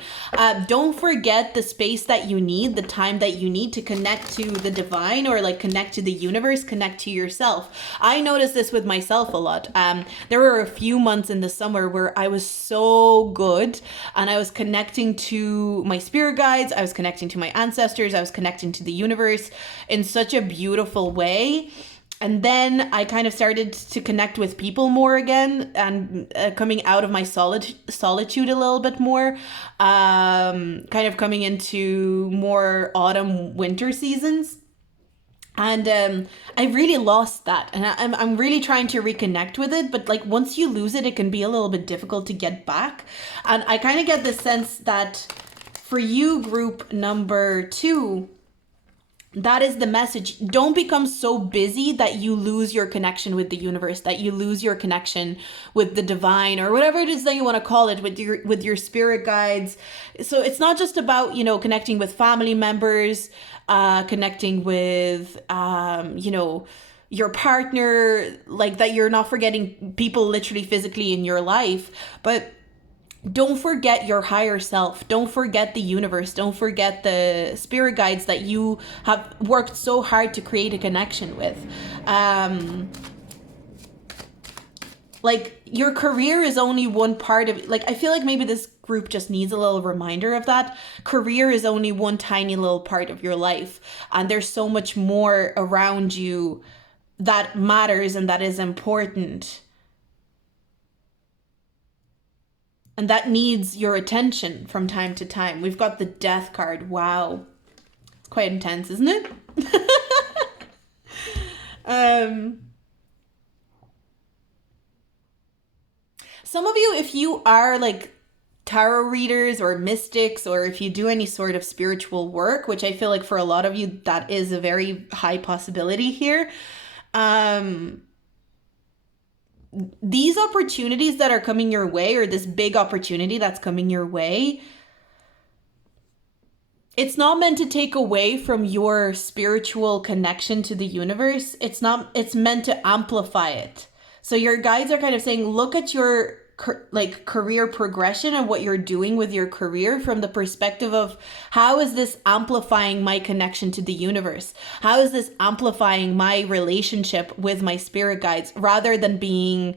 Don't forget the space that you need, the time that you need to connect to the divine, or like connect to the universe, connect to yourself. I noticed this with myself a lot. There were a few months in the summer where I was so good, and I was connecting to my spirit guides, I was connecting to my ancestors, I was connecting to the universe in such a beautiful way. And then I kind of started to connect with people more again, and coming out of my solitude a little bit more, kind of coming into more autumn winter seasons. And I really lost that, and I'm really trying to reconnect with it, but like once you lose it, it can be a little bit difficult to get back. And I kind of get the sense that for you, group number 2, that is the message. Don't become so busy that you lose your connection with the universe, that you lose your connection with the divine, or whatever it is that you want to call it, with your spirit guides. So it's not just about, you know, connecting with family members, connecting with, you know, your partner, like that you're not forgetting people literally physically in your life, but Don't forget your higher self. Don't forget the universe. Don't forget the spirit guides that you have worked so hard to create a connection with. Like, your career is only one part of, like, I feel like maybe this group just needs a little reminder of that. Career is only one tiny little part of your life, and there's so much more around you that matters and that is important and that needs your attention from time to time. We've got the Death card. Wow. It's quite intense, isn't it? Some of you, if you are like tarot readers or mystics, or if you do any sort of spiritual work, which I feel like for a lot of you, that is a very high possibility here. These opportunities that are coming your way, or this big opportunity that's coming your way, it's not meant to take away from your spiritual connection to the universe. It's meant to amplify it. So your guides are kind of saying, look at your career progression and what you're doing with your career from the perspective of, how is this amplifying my connection to the universe? How is this amplifying my relationship with my spirit guides, rather than being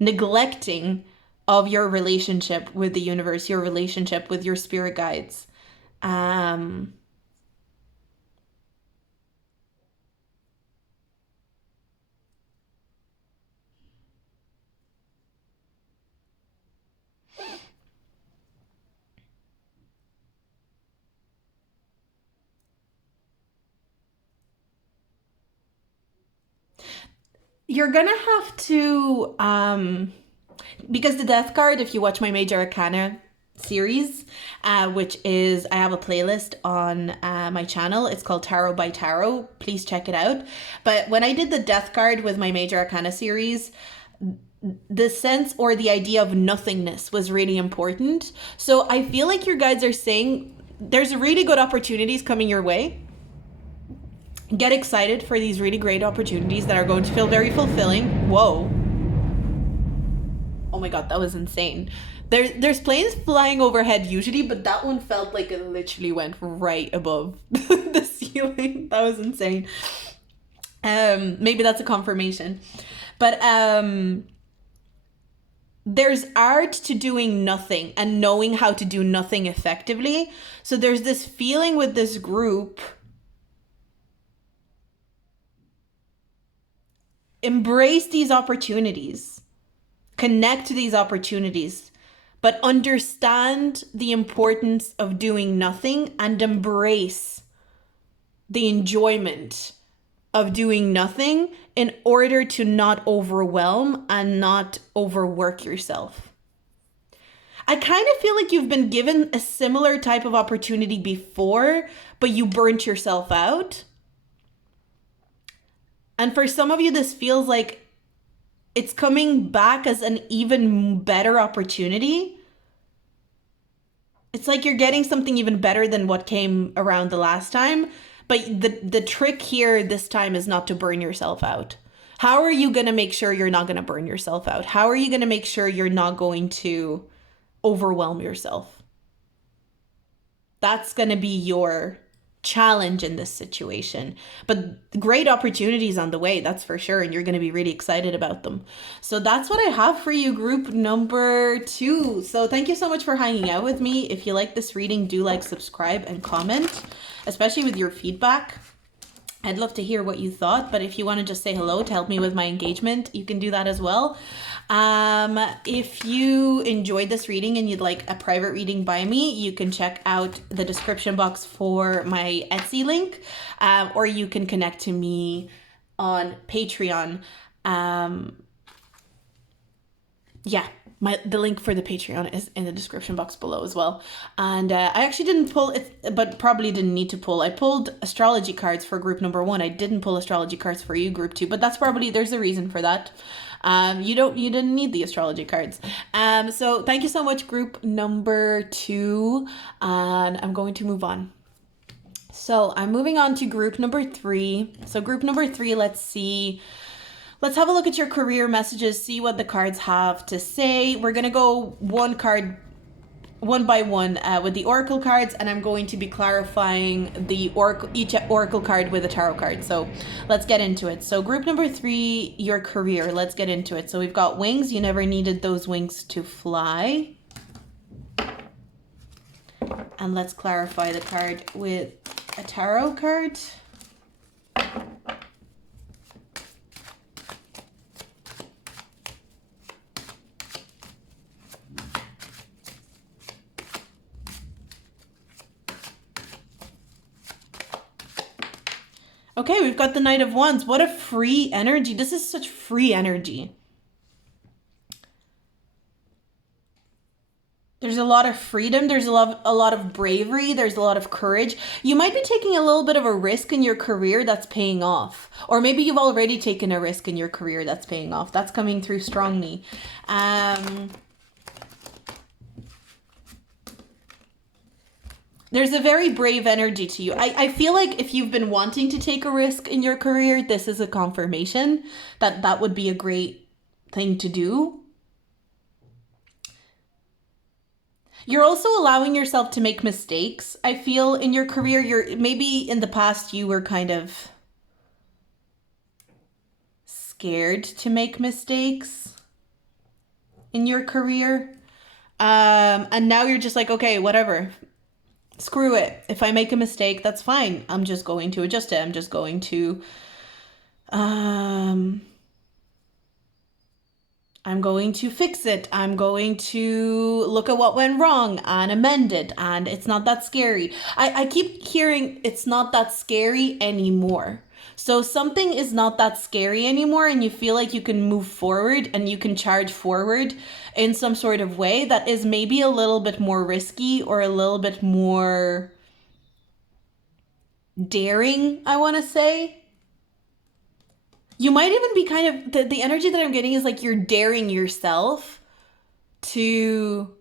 neglecting of your relationship with the universe, your relationship with your spirit guides. You're gonna have to, because the Death card, if you watch my Major Arcana series, which is, I have a playlist on my channel. It's called Tarot by Tarot. Please check it out. But when I did the Death card with my Major Arcana series, the sense or the idea of nothingness was really important. So I feel like your guides are saying there's really good opportunities coming your way. Get excited for these really great opportunities that are going to feel very fulfilling. Whoa. Oh my God, that was insane. There's planes flying overhead usually, but that one felt like it literally went right above the ceiling. That was insane. Maybe that's a confirmation. But there's art to doing nothing and knowing how to do nothing effectively. So there's this feeling with this group. Embrace these opportunities, connect to these opportunities, but understand the importance of doing nothing and embrace the enjoyment of doing nothing in order to not overwhelm and not overwork yourself. I kind of feel like you've been given a similar type of opportunity before, but you burnt yourself out. And for some of you, this feels like it's coming back as an even better opportunity. It's like you're getting something even better than what came around the last time. But the trick here this time is not to burn yourself out. How are you going to make sure you're not going to burn yourself out? How are you going to make sure you're not going to overwhelm yourself? That's going to be your challenge in this situation. But great opportunities on the way, that's for sure, and you're going to be really excited about them. So that's what I have for you, group number 2. So thank you so much for hanging out with me. If you like this reading, do like, subscribe, and comment, especially with your feedback. I'd love to hear what you thought, but if you want to just say hello to help me with my engagement, you can do that as well. If you enjoyed this reading and you'd like a private reading by me, you can check out the description box for my Etsy link, or you can connect to me on Patreon. The link for the Patreon is in the description box below as well. And I actually didn't pull it, but probably didn't need to pull. I pulled astrology cards for group number 1. I didn't pull astrology cards for you, group 2, but that's probably, there's a reason for that. You didn't need the astrology cards. So thank you so much, group number 2. And I'm going to move on. So I'm moving on to group number 3. So group number 3, let's have a look at your career messages, see what the cards have to say. We're going to go one card one by one with the oracle cards, and I'm going to be clarifying each oracle card with a tarot card. So let's get into it. So group number 3, your career. Let's get into it. So we've got wings. You never needed those wings to fly. And let's clarify the card with a tarot card. Okay, we've got the Knight of Wands. What a free energy. This is such free energy. There's a lot of freedom. There's a lot of bravery. There's a lot of courage. You might be taking a little bit of a risk in your career that's paying off. Or maybe you've already taken a risk in your career that's paying off. That's coming through strongly. There's a very brave energy to you. I feel like if you've been wanting to take a risk in your career, this is a confirmation that that would be a great thing to do. You're also allowing yourself to make mistakes. I feel in your career, maybe in the past you were kind of scared to make mistakes in your career. And now you're just like, okay, whatever. Screw it. If I make a mistake, that's fine. I'm just going to adjust it. I'm just going to fix it. I'm going to look at what went wrong and amend it. And it's not that scary. I keep hearing it's not that scary anymore. So something is not that scary anymore, and you feel like you can move forward and you can charge forward in some sort of way that is maybe a little bit more risky or a little bit more daring, I want to say. You might even be kind of, the energy that I'm getting is like you're daring yourself to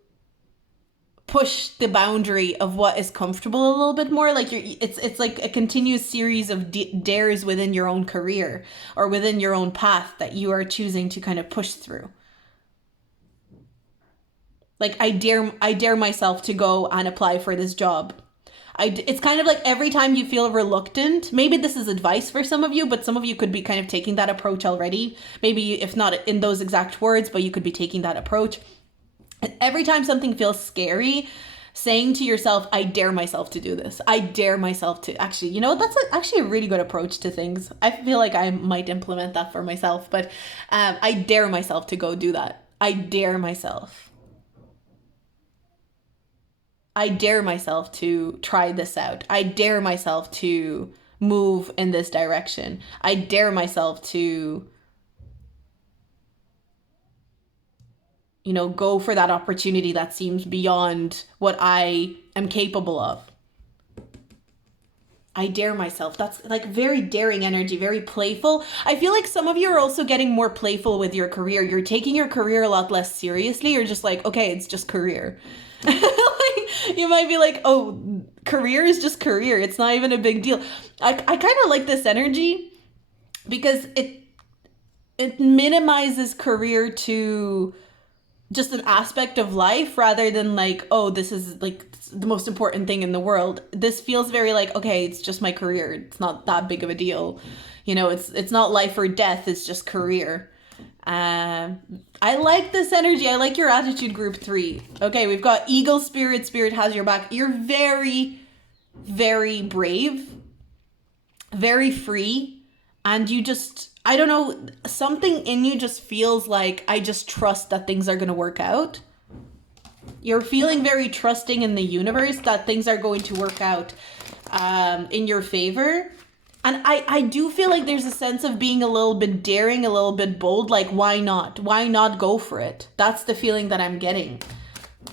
push the boundary of what is comfortable a little bit more. Like it's like a continuous series of dares within your own career or within your own path that you are choosing to kind of push through. Like I dare myself to go and apply for this job. It's kind of like every time you feel reluctant, maybe this is advice for some of you, but some of you could be kind of taking that approach already. Maybe if not in those exact words, but you could be taking that approach. Every time something feels scary, saying to yourself, I dare myself to do this. I dare myself to actually, that's actually a really good approach to things. I feel like I might implement that for myself, but I dare myself to go do that. I dare myself. I dare myself to try this out. I dare myself to move in this direction. I dare myself to, go for that opportunity that seems beyond what I am capable of. I dare myself. That's like very daring energy, very playful. I feel like some of you are also getting more playful with your career. You're taking your career a lot less seriously. You're just like, okay, it's just career. Like, you might be like, oh, career is just career. It's not even a big deal. I kind of like this energy because it minimizes career to just an aspect of life rather than like, oh, this is like the most important thing in the world. This feels very like, okay, it's just my career. It's not that big of a deal. It's not life or death. It's just career. I like this energy. I like your attitude, group 3. Okay, we've got eagle spirit. Spirit has your back. You're very, very brave, very free. And you just, I don't know, something in you just feels like, I just trust that things are going to work out. You're feeling very trusting in the universe that things are going to work out in your favor. And I do feel like there's a sense of being a little bit daring, a little bit bold. Like, why not? Why not go for it? That's the feeling that I'm getting.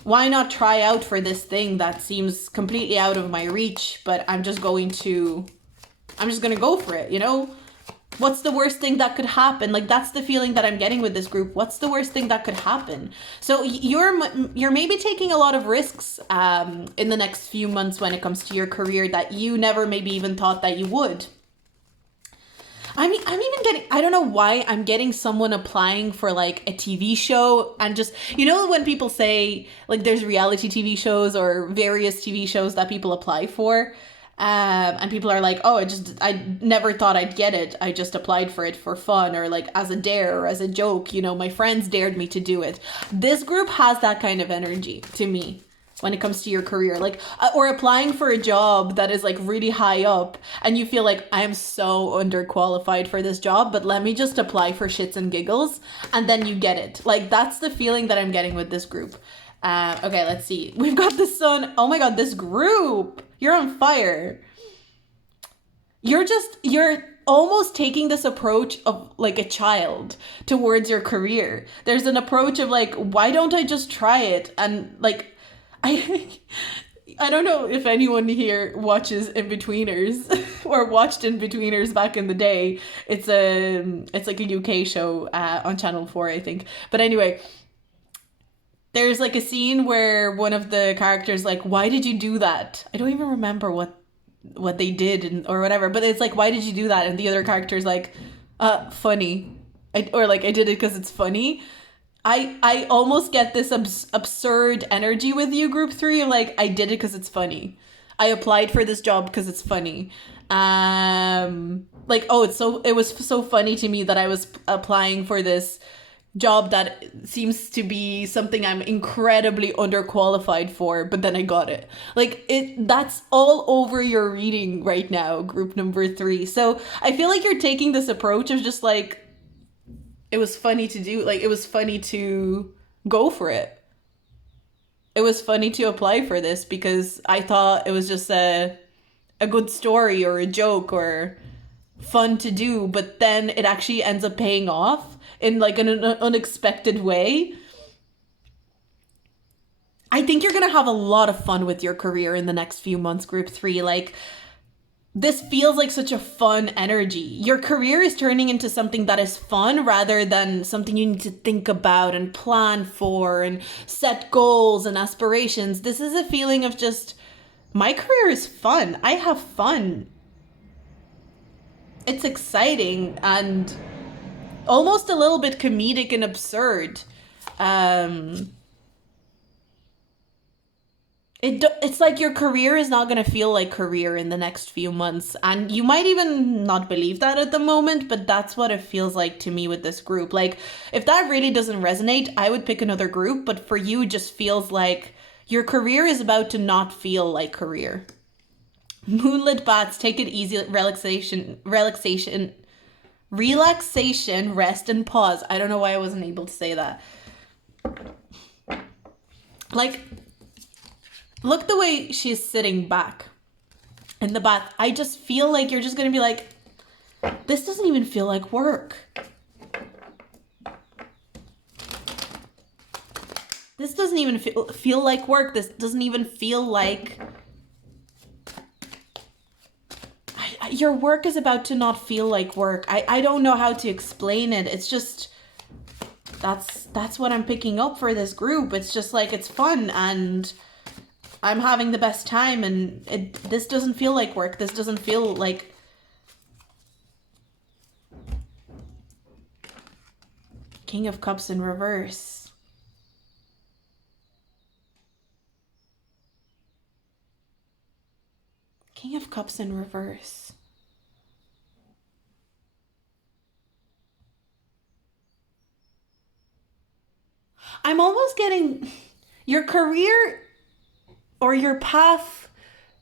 Why not try out for this thing that seems completely out of my reach, but I'm just going to go for it, What's the worst thing that could happen? Like, that's the feeling that I'm getting with this group. What's the worst thing that could happen? So you're maybe taking a lot of risks in the next few months when it comes to your career that you never maybe even thought that you would. I'm even getting, I don't know why I'm getting someone applying for like a TV show, and just, you know, when people say like there's reality TV shows or various TV shows that people apply for, and people are like, oh, I never thought I'd get it. I just applied for it for fun, or like as a dare or as a joke, you know, my friends dared me to do it. This group has that kind of energy to me when it comes to your career, like, or applying for a job that is like really high up and you feel like, I am so underqualified for this job, but let me just apply for shits and giggles, and then you get it. Like, that's the feeling that I'm getting with this group. Okay, let's see. We've got the sun. Oh my god, this group, you're on fire. You're almost taking this approach of like a child towards your career. There's an approach of like, why don't I just try it? And like, I don't know if anyone here watches In-Betweeners or watched In-Betweeners back in the day. It's like a UK show on Channel 4, I think. But anyway, there's like a scene where one of the characters like, why did you do that? I don't even remember what they did or whatever, but it's like, why did you do that? And the other character's like, funny. I did it because it's funny. I almost get this absurd energy with you, group 3. Like, I did it because it's funny. I applied for this job because it's funny. Like, oh, it was so funny to me that I was applying for this job that seems to be something I'm incredibly underqualified for, but then I got it. Like, that's all over your reading right now, group number 3. So I feel like you're taking this approach of just like, it was funny to do, like, it was funny to go for it. It was funny to apply for this because I thought it was just a good story or a joke or fun to do, but then it actually ends up paying off in like an unexpected way. I think you're gonna have a lot of fun with your career in the next few months, group 3. Like, this feels like such a fun energy. Your career is turning into something that is fun rather than something you need to think about and plan for and set goals and aspirations. This is a feeling of just, my career is fun. I have fun. It's exciting and almost a little bit comedic and absurd. It's like your career is not going to feel like career in the next few months. And you might even not believe that at the moment, but that's what it feels like to me with this group. Like, if that really doesn't resonate, I would pick another group. But for you, it just feels like your career is about to not feel like career. Moonlit bats, take it easy, relaxation, rest and pause. I don't know why I wasn't able to say that. Like, look the way she's sitting back in the bath. I just feel like you're just going to be like, this doesn't even feel like work. This doesn't even feel like work. This doesn't even feel like... your work is about to not feel like work. I don't know how to explain it. It's just... That's what I'm picking up for this group. It's just like, it's fun and... I'm having the best time, and this doesn't feel like work. This doesn't feel like... King of Cups in reverse. King of Cups in reverse. I'm almost getting... Your career... or your path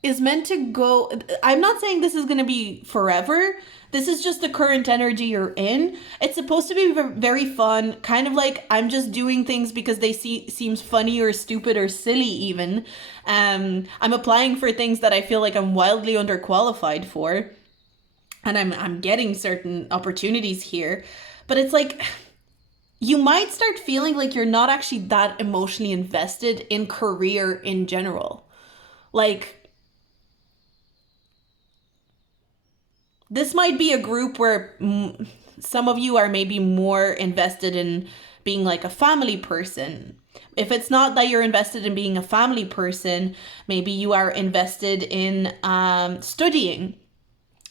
is meant to go... I'm not saying this is going to be forever. This is just the current energy you're in. It's supposed to be very fun. Kind of like, I'm just doing things because they seems funny or stupid or silly even. I'm applying for things that I feel like I'm wildly underqualified for. And I'm getting certain opportunities here. But it's like... you might start feeling like you're not actually that emotionally invested in career in general. Like, this might be a group where some of you are maybe more invested in being like a family person. If it's not that you're invested in being a family person, maybe you are invested in studying.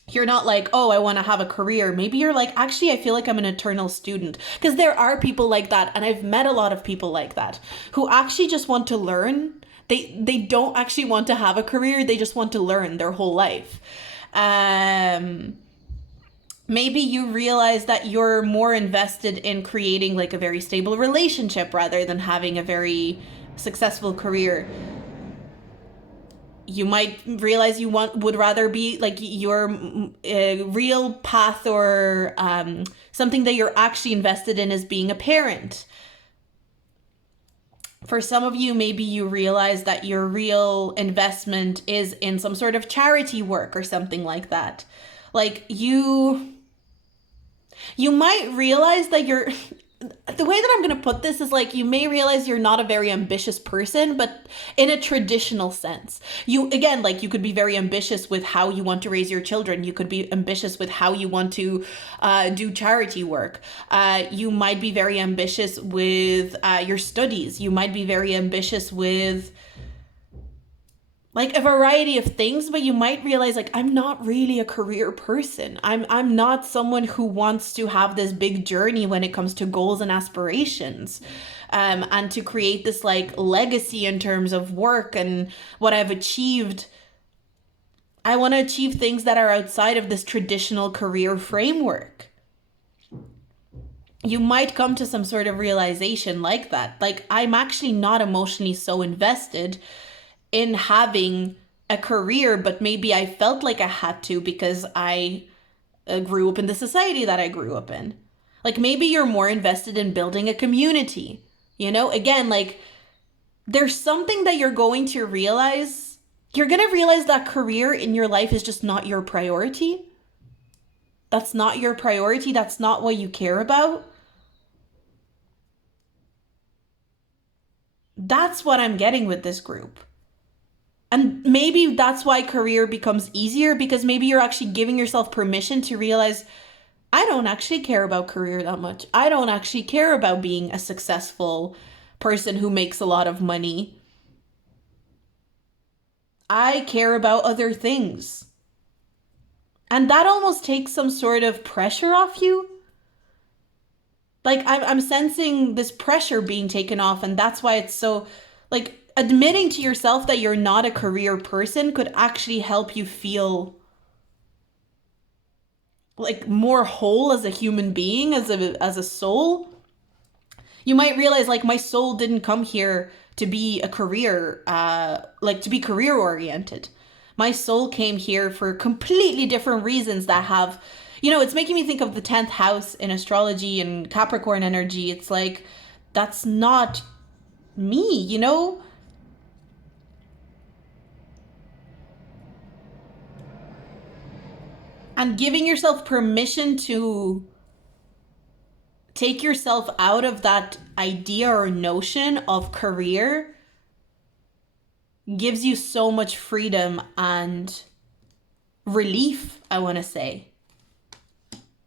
You're not like, oh, I want to have a career. Maybe you're like, actually, I feel like I'm an eternal student. Because there are people like that, and I've met a lot of people like that who actually just want to learn. They don't actually want to have a career. They just want to learn their whole life. Um, Maybe you realize that you're more invested in creating like a very stable relationship rather than having a very successful career. You might realize you would rather be like your real path, or something that you're actually invested in, is being a parent. For some of you, maybe you realize that your real investment is in some sort of charity work or something like that. Like you might realize that you're, the way that I'm going to put this is like, you may realize you're not a very ambitious person, but in a traditional sense. You, again, like you could be very ambitious with how you want to raise your children. You could be ambitious with how you want to do charity work. You might be very ambitious with your studies. You might be very ambitious with like a variety of things, but you might realize like, I'm not really a career person. I'm not someone who wants to have this big journey when it comes to goals and aspirations. And to create this like legacy in terms of work and what I've achieved. I want to achieve things that are outside of this traditional career framework. You might come to some sort of realization like that. Like, I'm actually not emotionally so invested in having a career, but maybe I felt like I had to because I grew up in the society that I grew up in. Like, maybe you're more invested in building a community. You know, again, like, there's something that you're going to realize. You're going to realize that career in your life is just not your priority. That's not your priority. That's not what you care about. That's what I'm getting with this group. And maybe that's why career becomes easier, because maybe you're actually giving yourself permission to realize, I don't actually care about career that much. I don't actually care about being a successful person who makes a lot of money. I care about other things. And that almost takes some sort of pressure off you. Like, I'm sensing this pressure being taken off, and that's why it's so, like, admitting to yourself that you're not a career person could actually help you feel like more whole as a human being, as a soul. You might realize, like, my soul didn't come here to be a career, like to be career oriented. My soul came here for completely different reasons that have, you know, it's making me think of the 10th house in astrology and Capricorn energy. It's like, that's not me, you know? And giving yourself permission to take yourself out of that idea or notion of career gives you so much freedom and relief, I want to say.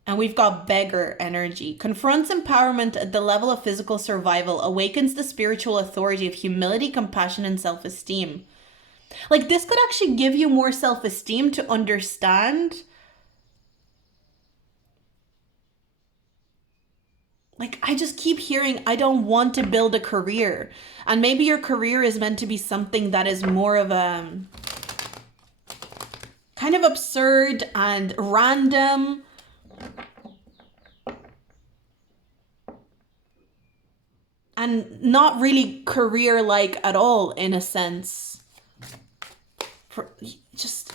And we've got beggar energy. Confronts empowerment at the level of physical survival, awakens the spiritual authority of humility, compassion, and self-esteem. Like, this could actually give you more self-esteem to understand. Like, I just keep hearing, I don't want to build a career. And maybe your career is meant to be something that is more of a kind of absurd and random. And not really career-like at all, in a sense. For just,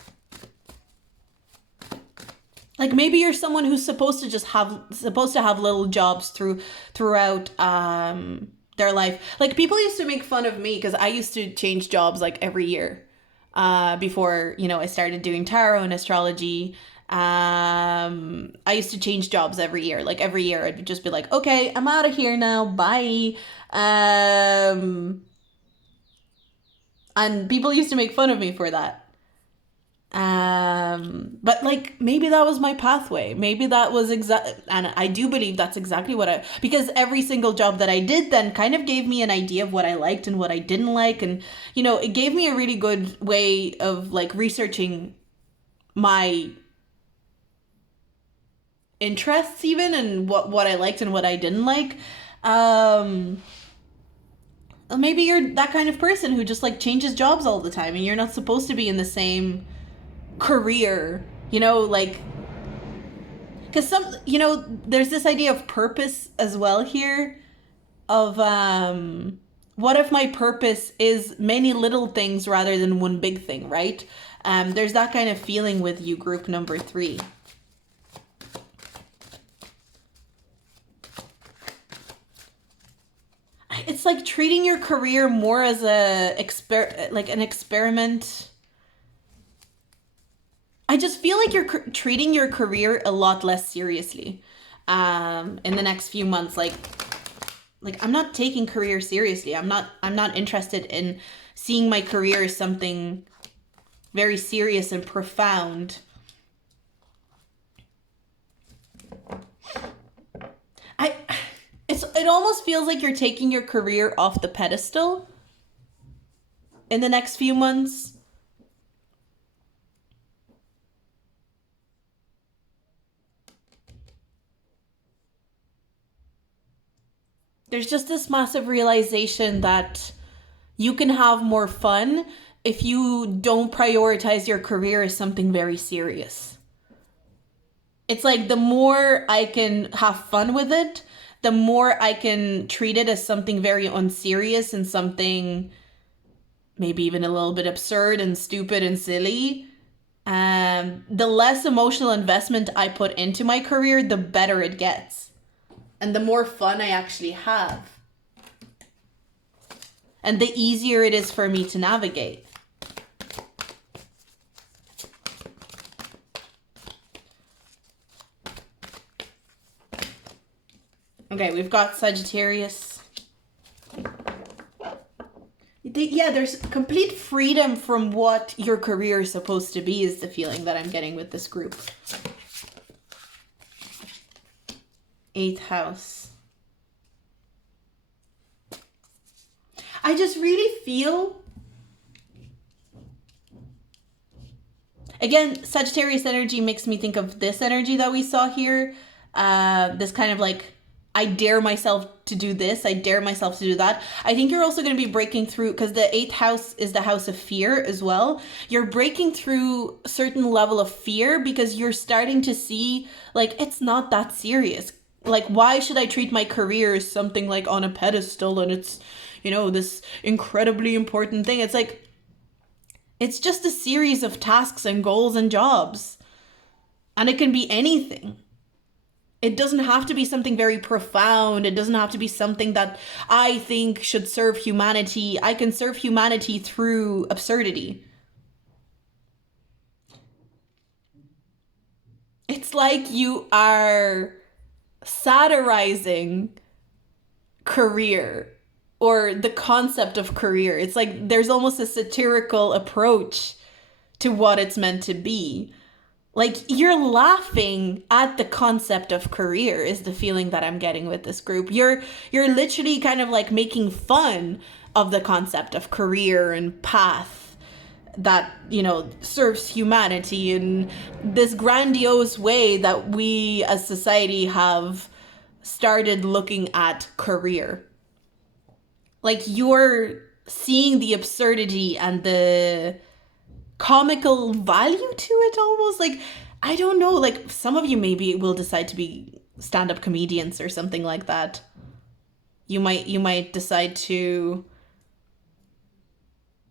like, maybe you're someone who's supposed to have little jobs throughout their life. Like, people used to make fun of me because I used to change jobs like every year. Before, you know, I started doing tarot and astrology. I used to change jobs every year. Like, every year I'd just be like, okay, I'm out of here now, bye. And people used to make fun of me for that. But like, maybe that was my pathway. Maybe that was and I do believe that's exactly what because every single job that I did then kind of gave me an idea of what I liked and what I didn't like. And, you know, it gave me a really good way of like researching my interests even, and what I liked and what I didn't like. Um, Maybe you're that kind of person who just like changes jobs all the time, and you're not supposed to be in the same career, like, because there's this idea of purpose as well here, of what if my purpose is many little things rather than one big thing, right? There's that kind of feeling with you, group number 3. It's like treating your career more as an experiment. I just feel like you're treating your career a lot less seriously in the next few months. Like I'm not taking career seriously. I'm not interested in seeing my career as something very serious and profound. It almost feels like you're taking your career off the pedestal in the next few months. There's just this massive realization that you can have more fun if you don't prioritize your career as something very serious. It's like the more I can have fun with it, the more I can treat it as something very unserious and something maybe even a little bit absurd and stupid and silly. The less emotional investment I put into my career, the better it gets. And the more fun I actually have. And the easier it is for me to navigate. Okay, we've got Sagittarius. Yeah, there's complete freedom from what your career is supposed to be, is the feeling that I'm getting with this group. 8th house. I just really feel, again, Sagittarius energy makes me think of this energy that we saw here. This kind of like, I dare myself to do this. I dare myself to do that. I think you're also going to be breaking through, because the 8th house is the house of fear as well. You're breaking through a certain level of fear because you're starting to see, like, it's not that serious. Like, why should I treat my career as something like on a pedestal and it's, this incredibly important thing? It's like, it's just a series of tasks and goals and jobs. And it can be anything. It doesn't have to be something very profound. It doesn't have to be something that I think should serve humanity. I can serve humanity through absurdity. It's like you are satirizing career or the concept of career. It's like there's almost a satirical approach to what it's meant to be. Like, you're laughing at the concept of career is the feeling that I'm getting with this group. You're literally kind of like making fun of the concept of career and path that, serves humanity in this grandiose way that we as society have started looking at career. Like, you're seeing the absurdity and the comical value to it almost. Like, I don't know, like some of you maybe will decide to be stand-up comedians or something like that. You might decide to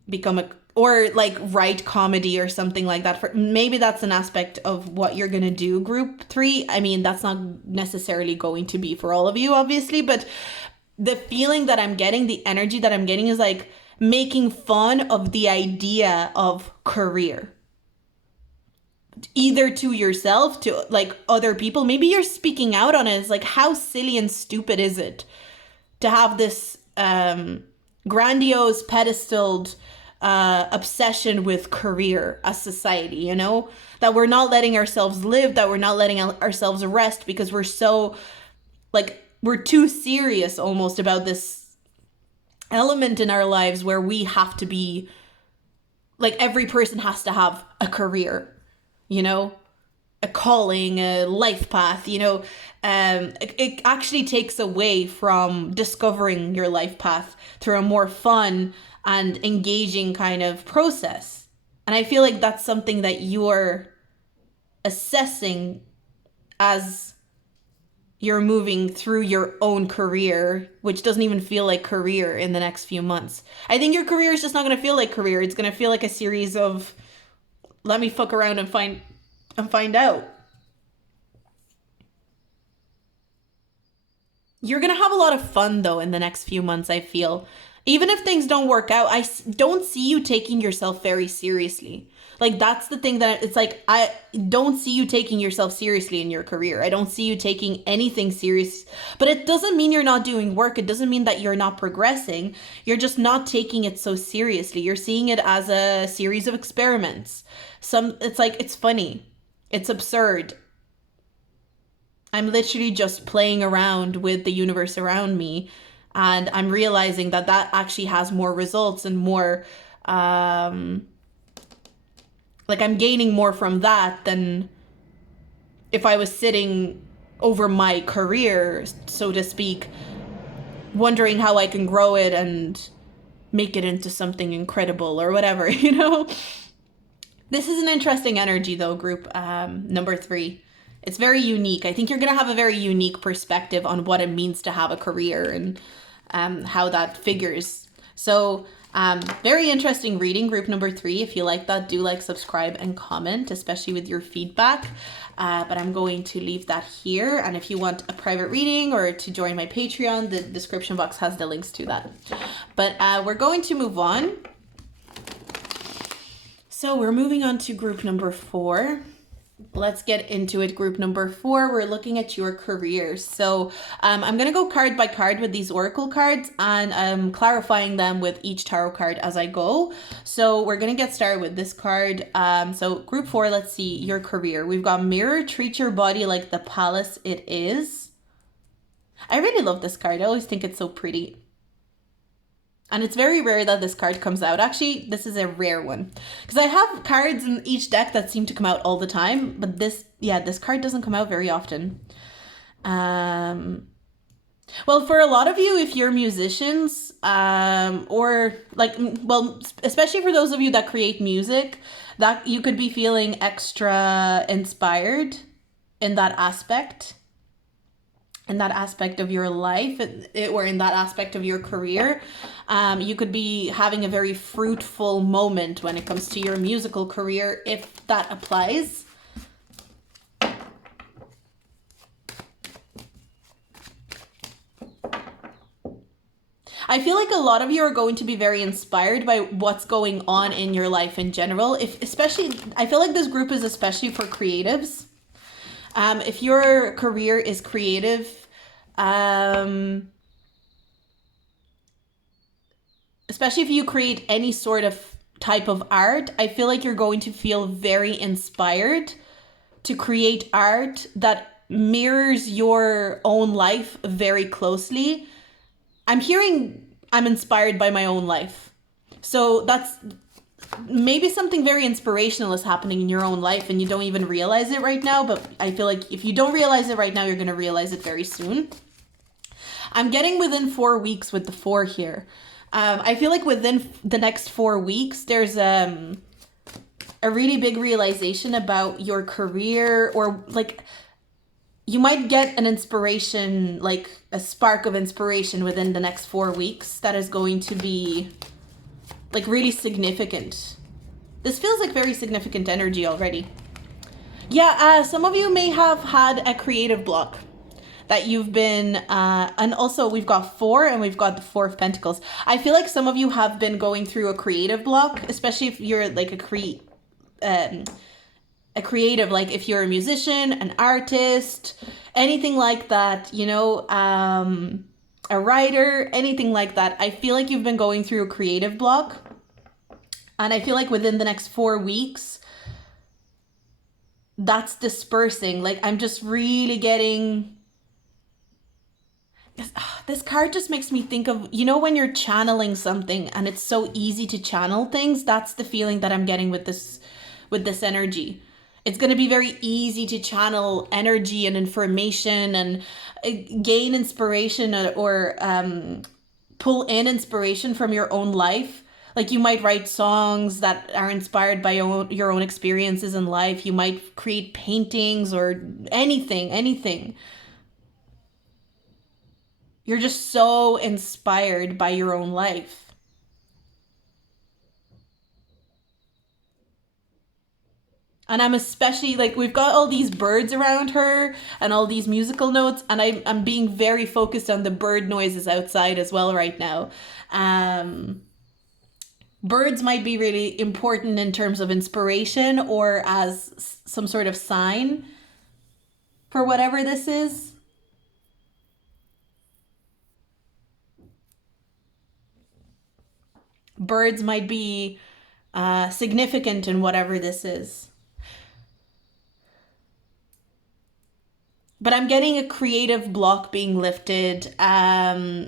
become or like write comedy or something like that. Maybe that's an aspect of what you're gonna do, group 3. I mean, that's not necessarily going to be for all of you, obviously, but the feeling that I'm getting, the energy that I'm getting is like making fun of the idea of career, either to yourself, to like other people. Maybe you're speaking out on it. It's like, how silly and stupid is it to have this grandiose pedestaled obsession with career as society, that we're not letting ourselves live, that we're not letting ourselves rest because we're so like, we're too serious almost about this element in our lives where we have to be like, every person has to have a career, a calling, a life path, you know, it actually takes away from discovering your life path through a more fun and engaging kind of process. And I feel like that's something that you're assessing as you're moving through your own career, which doesn't even feel like career in the next few months. I think your career is just not going to feel like career. It's going to feel like a series of, let me fuck around and find out. You're going to have a lot of fun though in the next few months, I feel. Even if things don't work out, don't see you taking yourself very seriously. Like, that's the thing that it's like, I don't see you taking yourself seriously in your career. I don't see you taking anything serious. But it doesn't mean you're not doing work. It doesn't mean that you're not progressing. You're just not taking it so seriously. You're seeing it as a series of experiments. It's like, it's funny. It's absurd. I'm literally just playing around with the universe around me. And I'm realizing that that actually has more results and more, like, I'm gaining more from that than if I was sitting over my career, so to speak, wondering how I can grow it and make it into something incredible or whatever, you know? This is an interesting energy though, group number 3. It's very unique. I think you're going to have a very unique perspective on what it means to have a career and how that figures. So very interesting reading, group number 3. If you like that, do like, subscribe, and comment, especially with your feedback. But I'm going to leave that here. And if you want a private reading or to join my Patreon, the description box has the links to that. But we're going to move on. So we're moving on to group number 4. Let's get into it. Group number 4, we're looking at your careers. So I'm going to go card by card with these oracle cards, and I'm clarifying them with each tarot card as I go. So we're going to get started with this card. So group 4, let's see your career. We've got Mirror, treat your body like the palace it is. I really love this card. I always think it's so pretty. And it's very rare that this card comes out. Actually, this is a rare one. Because I have cards in each deck that seem to come out all the time. But this card doesn't come out very often. Well, for a lot of you, if you're musicians, or like, well, especially for those of you that create music, that you could be feeling extra inspired in that aspect. In that aspect of your life, or in that aspect of your career. You could be having a very fruitful moment when it comes to your musical career, if that applies. I feel like a lot of you are going to be very inspired by what's going on in your life in general. I feel like this group is especially for creatives. If your career is creative, especially if you create any sort of type of art, I feel like you're going to feel very inspired to create art that mirrors your own life very closely. I'm hearing I'm inspired by my own life. So that's maybe something very inspirational is happening in your own life and you don't even realize it right now. But I feel like if you don't realize it right now, you're going to realize it very soon. I'm getting within 4 weeks with the 4 here. I feel like within the next 4 weeks, there's a really big realization about your career, or like you might get an inspiration, like a spark of inspiration within the next 4 weeks that is going to be like really significant. This feels like very significant energy already. Yeah, some of you may have had a creative block that you've been, and also we've got 4 and we've got the 4 of Pentacles. I feel like some of you have been going through a creative block, especially if you're like a creative, like if you're a musician, an artist, anything like that, you know, a writer, anything like that. I feel like you've been going through a creative block. And I feel like within the next 4 weeks, that's dispersing. Like I'm just really getting... This card just makes me think of, you know, when you're channeling something and it's so easy to channel things. That's the feeling that I'm getting with this energy. It's going to be very easy to channel energy and information and gain inspiration, or pull in inspiration from your own life. Like you might write songs that are inspired by your own experiences in life. You might create paintings or anything. You're just so inspired by your own life. And I'm especially like, we've got all these birds around her and all these musical notes, and I'm being very focused on the bird noises outside as well right now. Um, Birds might be really important in terms of inspiration or as some sort of sign for whatever this is. Birds might be significant in whatever this is. But I'm getting a creative block being lifted,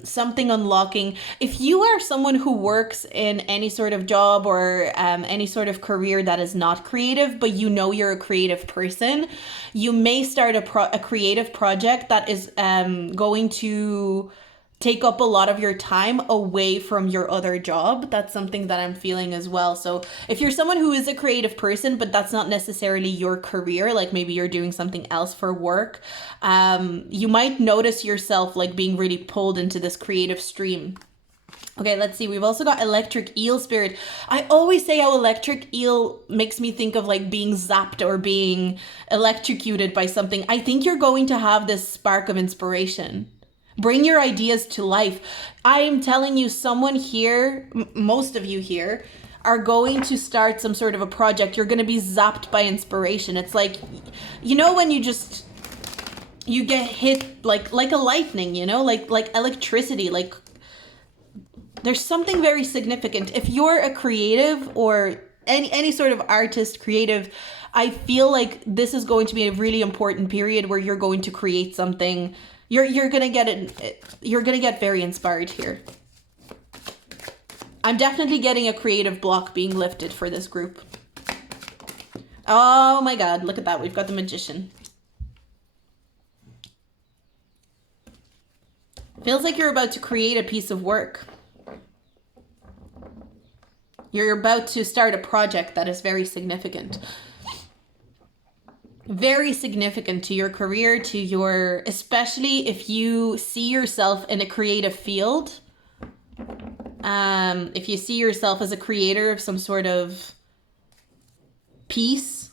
something unlocking. If you are someone who works in any sort of job or any sort of career that is not creative, but you know you're a creative person, you may start a creative project that is going to take up a lot of your time away from your other job. That's something that I'm feeling as well. So if you're someone who is a creative person, but that's not necessarily your career, like maybe you're doing something else for work, you might notice yourself like being really pulled into this creative stream. Okay, let's see. We've also got electric eel spirit. I always say how electric eel makes me think of like being zapped or being electrocuted by something. I think you're going to have this spark of inspiration. Bring your ideas to life. I am telling you, someone here, most of you here, are going to start some sort of a project. You're going to be zapped by inspiration. It's like, you know, when you get hit like a lightning, you know, like electricity, like there's something very significant. If you're a creative or any sort of artist, creative, I feel like this is going to be a really important period where you're going to create something. You're gonna get it. You're gonna get very inspired here. I'm definitely getting a creative block being lifted for this group. Oh my God! Look at that. We've got the magician. Feels like you're about to create a piece of work. You're about to start a project that is very significant. Very significant to your career, to your, especially if you see yourself in a creative field. If you see yourself as a creator of some sort of piece,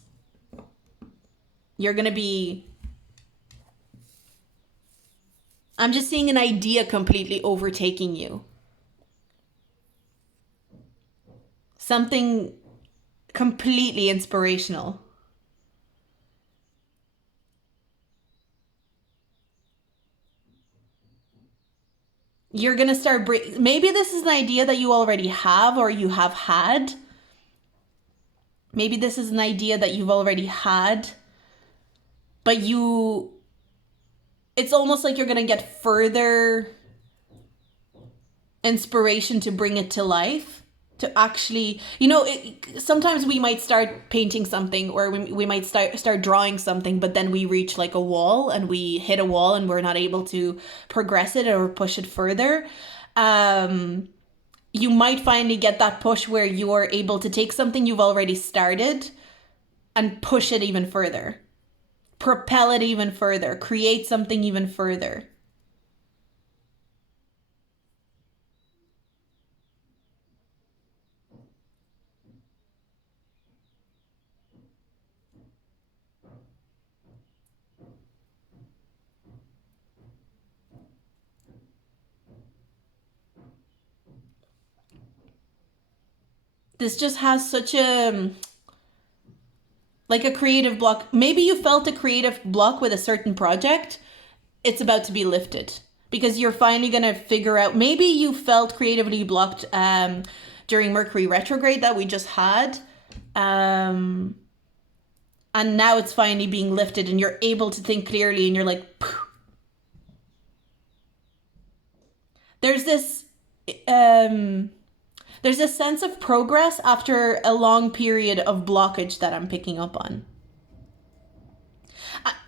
you're going to be, I'm just seeing an idea completely overtaking you. Something completely inspirational. You're going to start, maybe this is an idea that you already have or you have had. Maybe this is an idea that you've already had, but it's almost like you're going to get further inspiration to bring it to life. To actually, you know, sometimes we might start painting something or we might start drawing something, but then we reach like a wall and we hit a wall and we're not able to progress it or push it further. You might finally get that push where you're able to take something you've already started and push it even further, propel it even further, create something even further. This just has such a, like a creative block. Maybe you felt a creative block with a certain project. It's about to be lifted because you're finally going to figure out, maybe you felt creatively blocked during Mercury retrograde that we just had. And now it's finally being lifted and you're able to think clearly and you're like, phew. There's this, there's a sense of progress after a long period of blockage that I'm picking up on.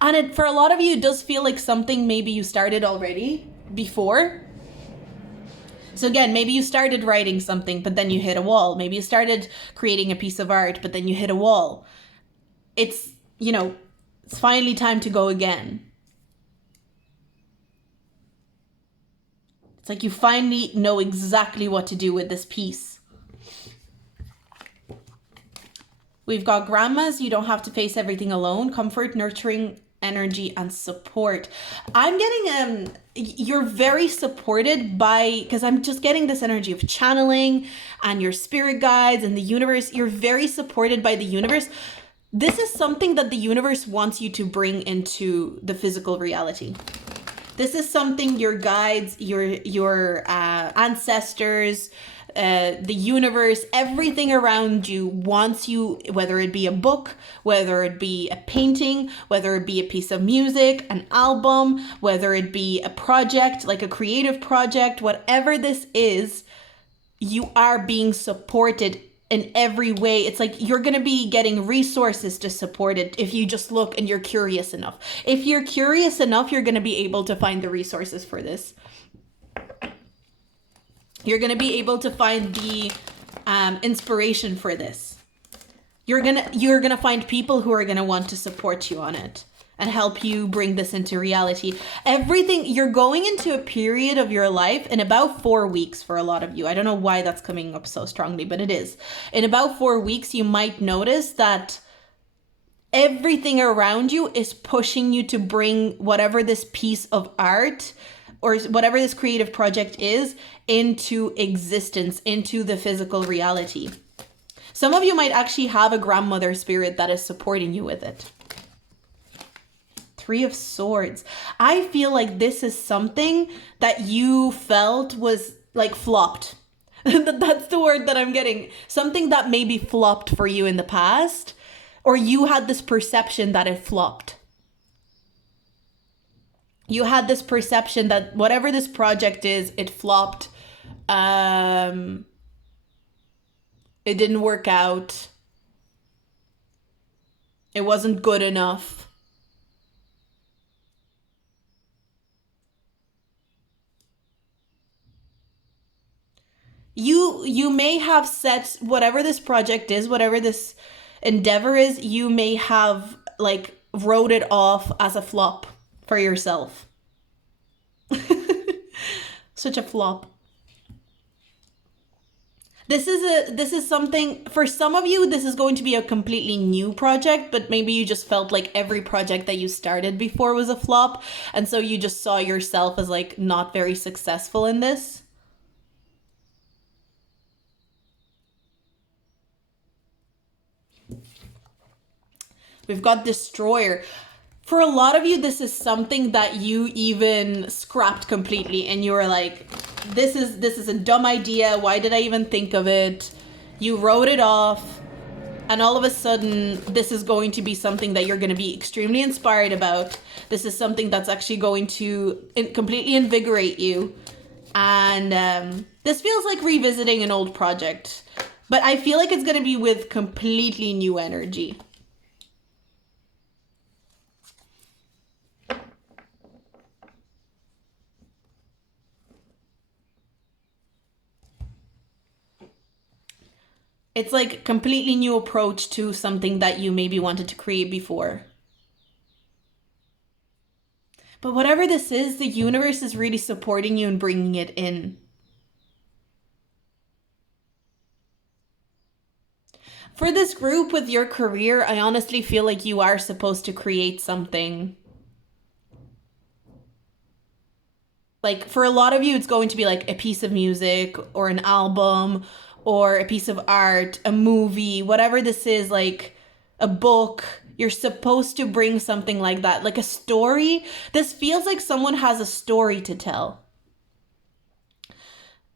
And it, for a lot of you, it does feel like something maybe you started already before. So again, maybe you started writing something, but then you hit a wall. Maybe you started creating a piece of art, but then you hit a wall. It's, you know, it's finally time to go again. It's like you finally know exactly what to do with this piece. We've got grandmas. You don't have to face everything alone. Comfort, nurturing energy, and support. I'm getting you're very supported by, because I'm just getting this energy of channeling and your spirit guides and the universe. You're very supported by the universe. This is something that the universe wants you to bring into the physical reality. This is something your guides, your ancestors, the universe, everything around you wants you, whether it be a book, whether it be a painting, whether it be a piece of music, an album, whether it be a project, like a creative project, whatever this is, you are being supported in every way. It's like you're going to be getting resources to support it if you just look and you're curious enough. If you're curious enough, you're going to be able to find the resources for this. You're going to be able to find the inspiration for this. You're gonna find people who are going to want to support you on it and help you bring this into reality. Everything, you're going into a period of your life in about 4 weeks for a lot of you. I don't know why that's coming up so strongly, but it is. In about 4 weeks, you might notice that everything around you is pushing you to bring whatever this piece of art or whatever this creative project is into existence, into the physical reality. Some of you might actually have a grandmother spirit that is supporting you with it. 3 of Swords. I feel like this is something that you felt was like flopped. That's the word that I'm getting. Something that maybe flopped for you in the past, or you had this perception that it flopped. You had this perception that whatever this project is, it flopped. It didn't work out. It wasn't good enough. You may have set whatever this project is, whatever this endeavor is, you may have like wrote it off as a flop for yourself. Such a flop. This is something, for some of you, this is going to be a completely new project, but maybe you just felt like every project that you started before was a flop, and so you just saw yourself as like not very successful in this. We've got Destroyer. For a lot of you, this is something that you even scrapped completely and you were like, this is a dumb idea. Why did I even think of it? You wrote it off, and all of a sudden, this is going to be something that you're going to be extremely inspired about. This is something that's actually going to completely invigorate you. And this feels like revisiting an old project, but I feel like it's going to be with completely new energy. It's like a completely new approach to something that you maybe wanted to create before. But whatever this is, the universe is really supporting you and bringing it in. For this group with your career, I honestly feel like you are supposed to create something. Like for a lot of you, it's going to be like a piece of music or an album or a piece of art, a movie, whatever this is, like a book. You're supposed to bring something like that, like a story. This feels like someone has a story to tell.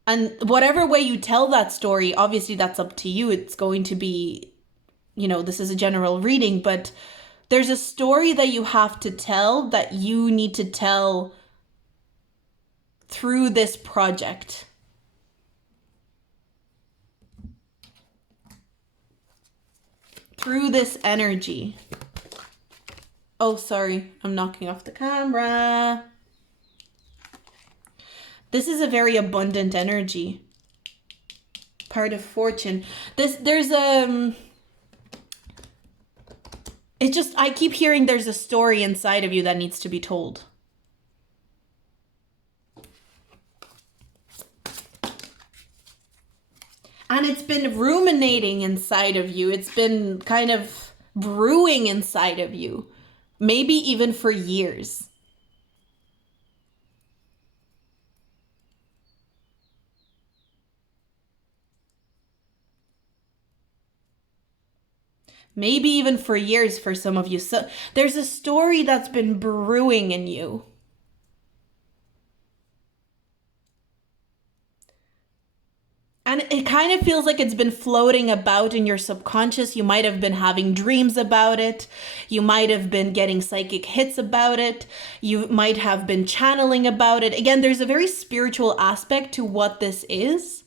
And whatever way you tell that story, obviously that's up to you. It's going to be, this is a general reading, but there's a story that you have to tell that you need to tell through this project. Through this energy. Oh, sorry. I'm knocking off the camera. This is a very abundant energy. Part of fortune. There's I keep hearing there's a story inside of you that needs to be told. And it's been ruminating inside of you. It's been kind of brewing inside of you. Maybe even for years. Maybe even for years for some of you. So there's a story that's been brewing in you. And it kind of feels like it's been floating about in your subconscious. You might have been having dreams about it. You might have been getting psychic hits about it. You might have been channeling about it. Again, there's a very spiritual aspect to what this is.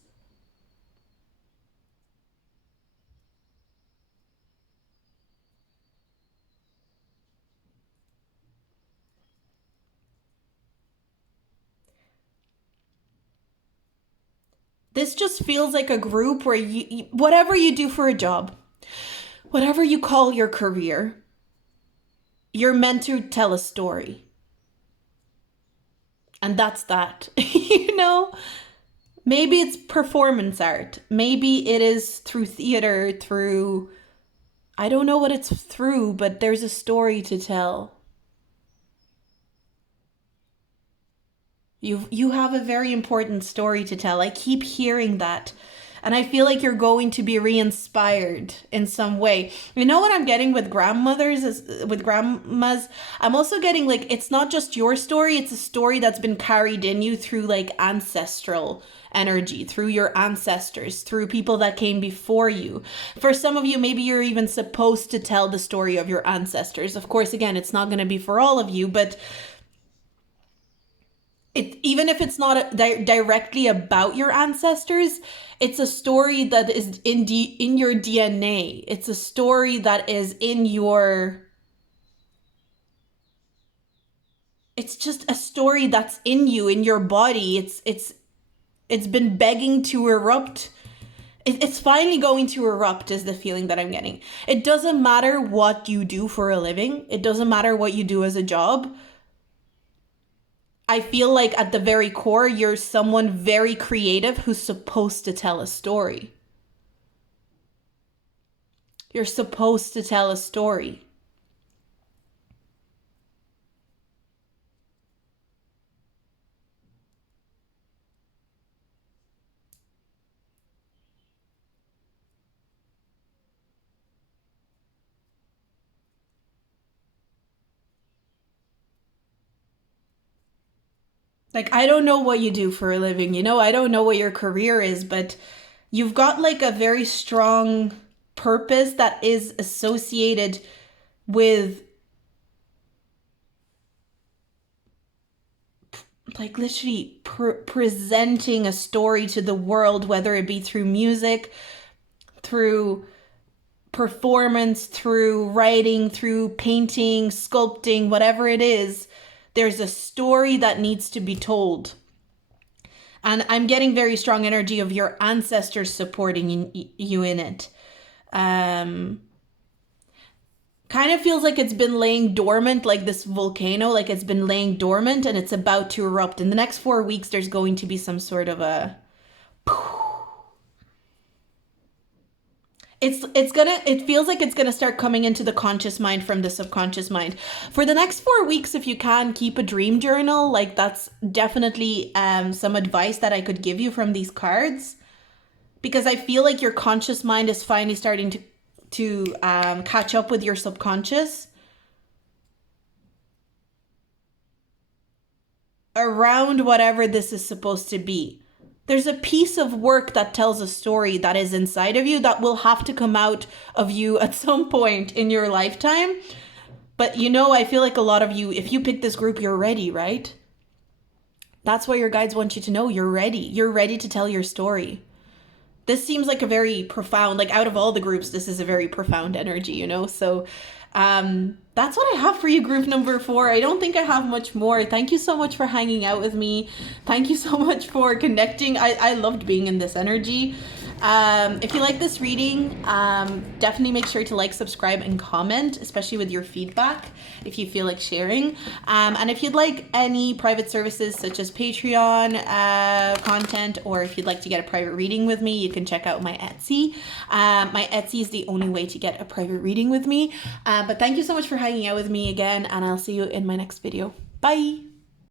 This just feels like a group where whatever you do for a job, whatever you call your career, you're meant to tell a story. And that's that. You know? Maybe it's performance art. Maybe it is through theater, through, I don't know what it's through, but there's a story to tell. You have a very important story to tell. I keep hearing that. And I feel like you're going to be re-inspired in some way. You know what I'm getting with with grandmas? I'm also getting like, it's not just your story, it's a story that's been carried in you through like ancestral energy, through your ancestors, through people that came before you. For some of you, maybe you're even supposed to tell the story of your ancestors. Of course, again, it's not going to be for all of you, but even if it's not directly about your ancestors, it's a story that is in your DNA. It's a story that is in your... It's just a story that's in you, in your body. It's been begging to erupt. It's finally going to erupt is the feeling that I'm getting. It doesn't matter what you do for a living. It doesn't matter what you do as a job. I feel like at the very core, you're someone very creative who's supposed to tell a story. You're supposed to tell a story. Like, I don't know what you do for a living, you know, I don't know what your career is, but you've got like a very strong purpose that is associated with like literally presenting a story to the world, whether it be through music, through performance, through writing, through painting, sculpting, whatever it is. There's a story that needs to be told. And I'm getting very strong energy of your ancestors supporting you in it. Kind of feels like it's been laying dormant, like this volcano, like it's been laying dormant and it's about to erupt. In the next 4 weeks, there's going to be some sort of a... It feels like it's gonna start coming into the conscious mind from the subconscious mind. For the next 4 weeks, if you can, keep a dream journal. Like that's definitely some advice that I could give you from these cards, because I feel like your conscious mind is finally starting to catch up with your subconscious around whatever this is supposed to be. There's a piece of work that tells a story that is inside of you that will have to come out of you at some point in your lifetime. But you know, I feel like a lot of you, if you pick this group, you're ready, right? That's why your guides want you to know you're ready. You're ready to tell your story. this seems like a very profound, like out of all the groups, this is a very profound energy, you know? So that's what I have for you, group number 4. I don't think I have much more. Thank you so much for hanging out with me. Thank you so much for connecting. I loved being in this energy. If you like this reading, definitely make sure to like, subscribe, and comment, especially with your feedback if you feel like sharing. And if you'd like any private services such as Patreon content, or if you'd like to get a private reading with me, you can check out my Etsy. My Etsy is the only way to get a private reading with me. But thank you so much for hanging out with me again, and I'll see you in my next video. Bye!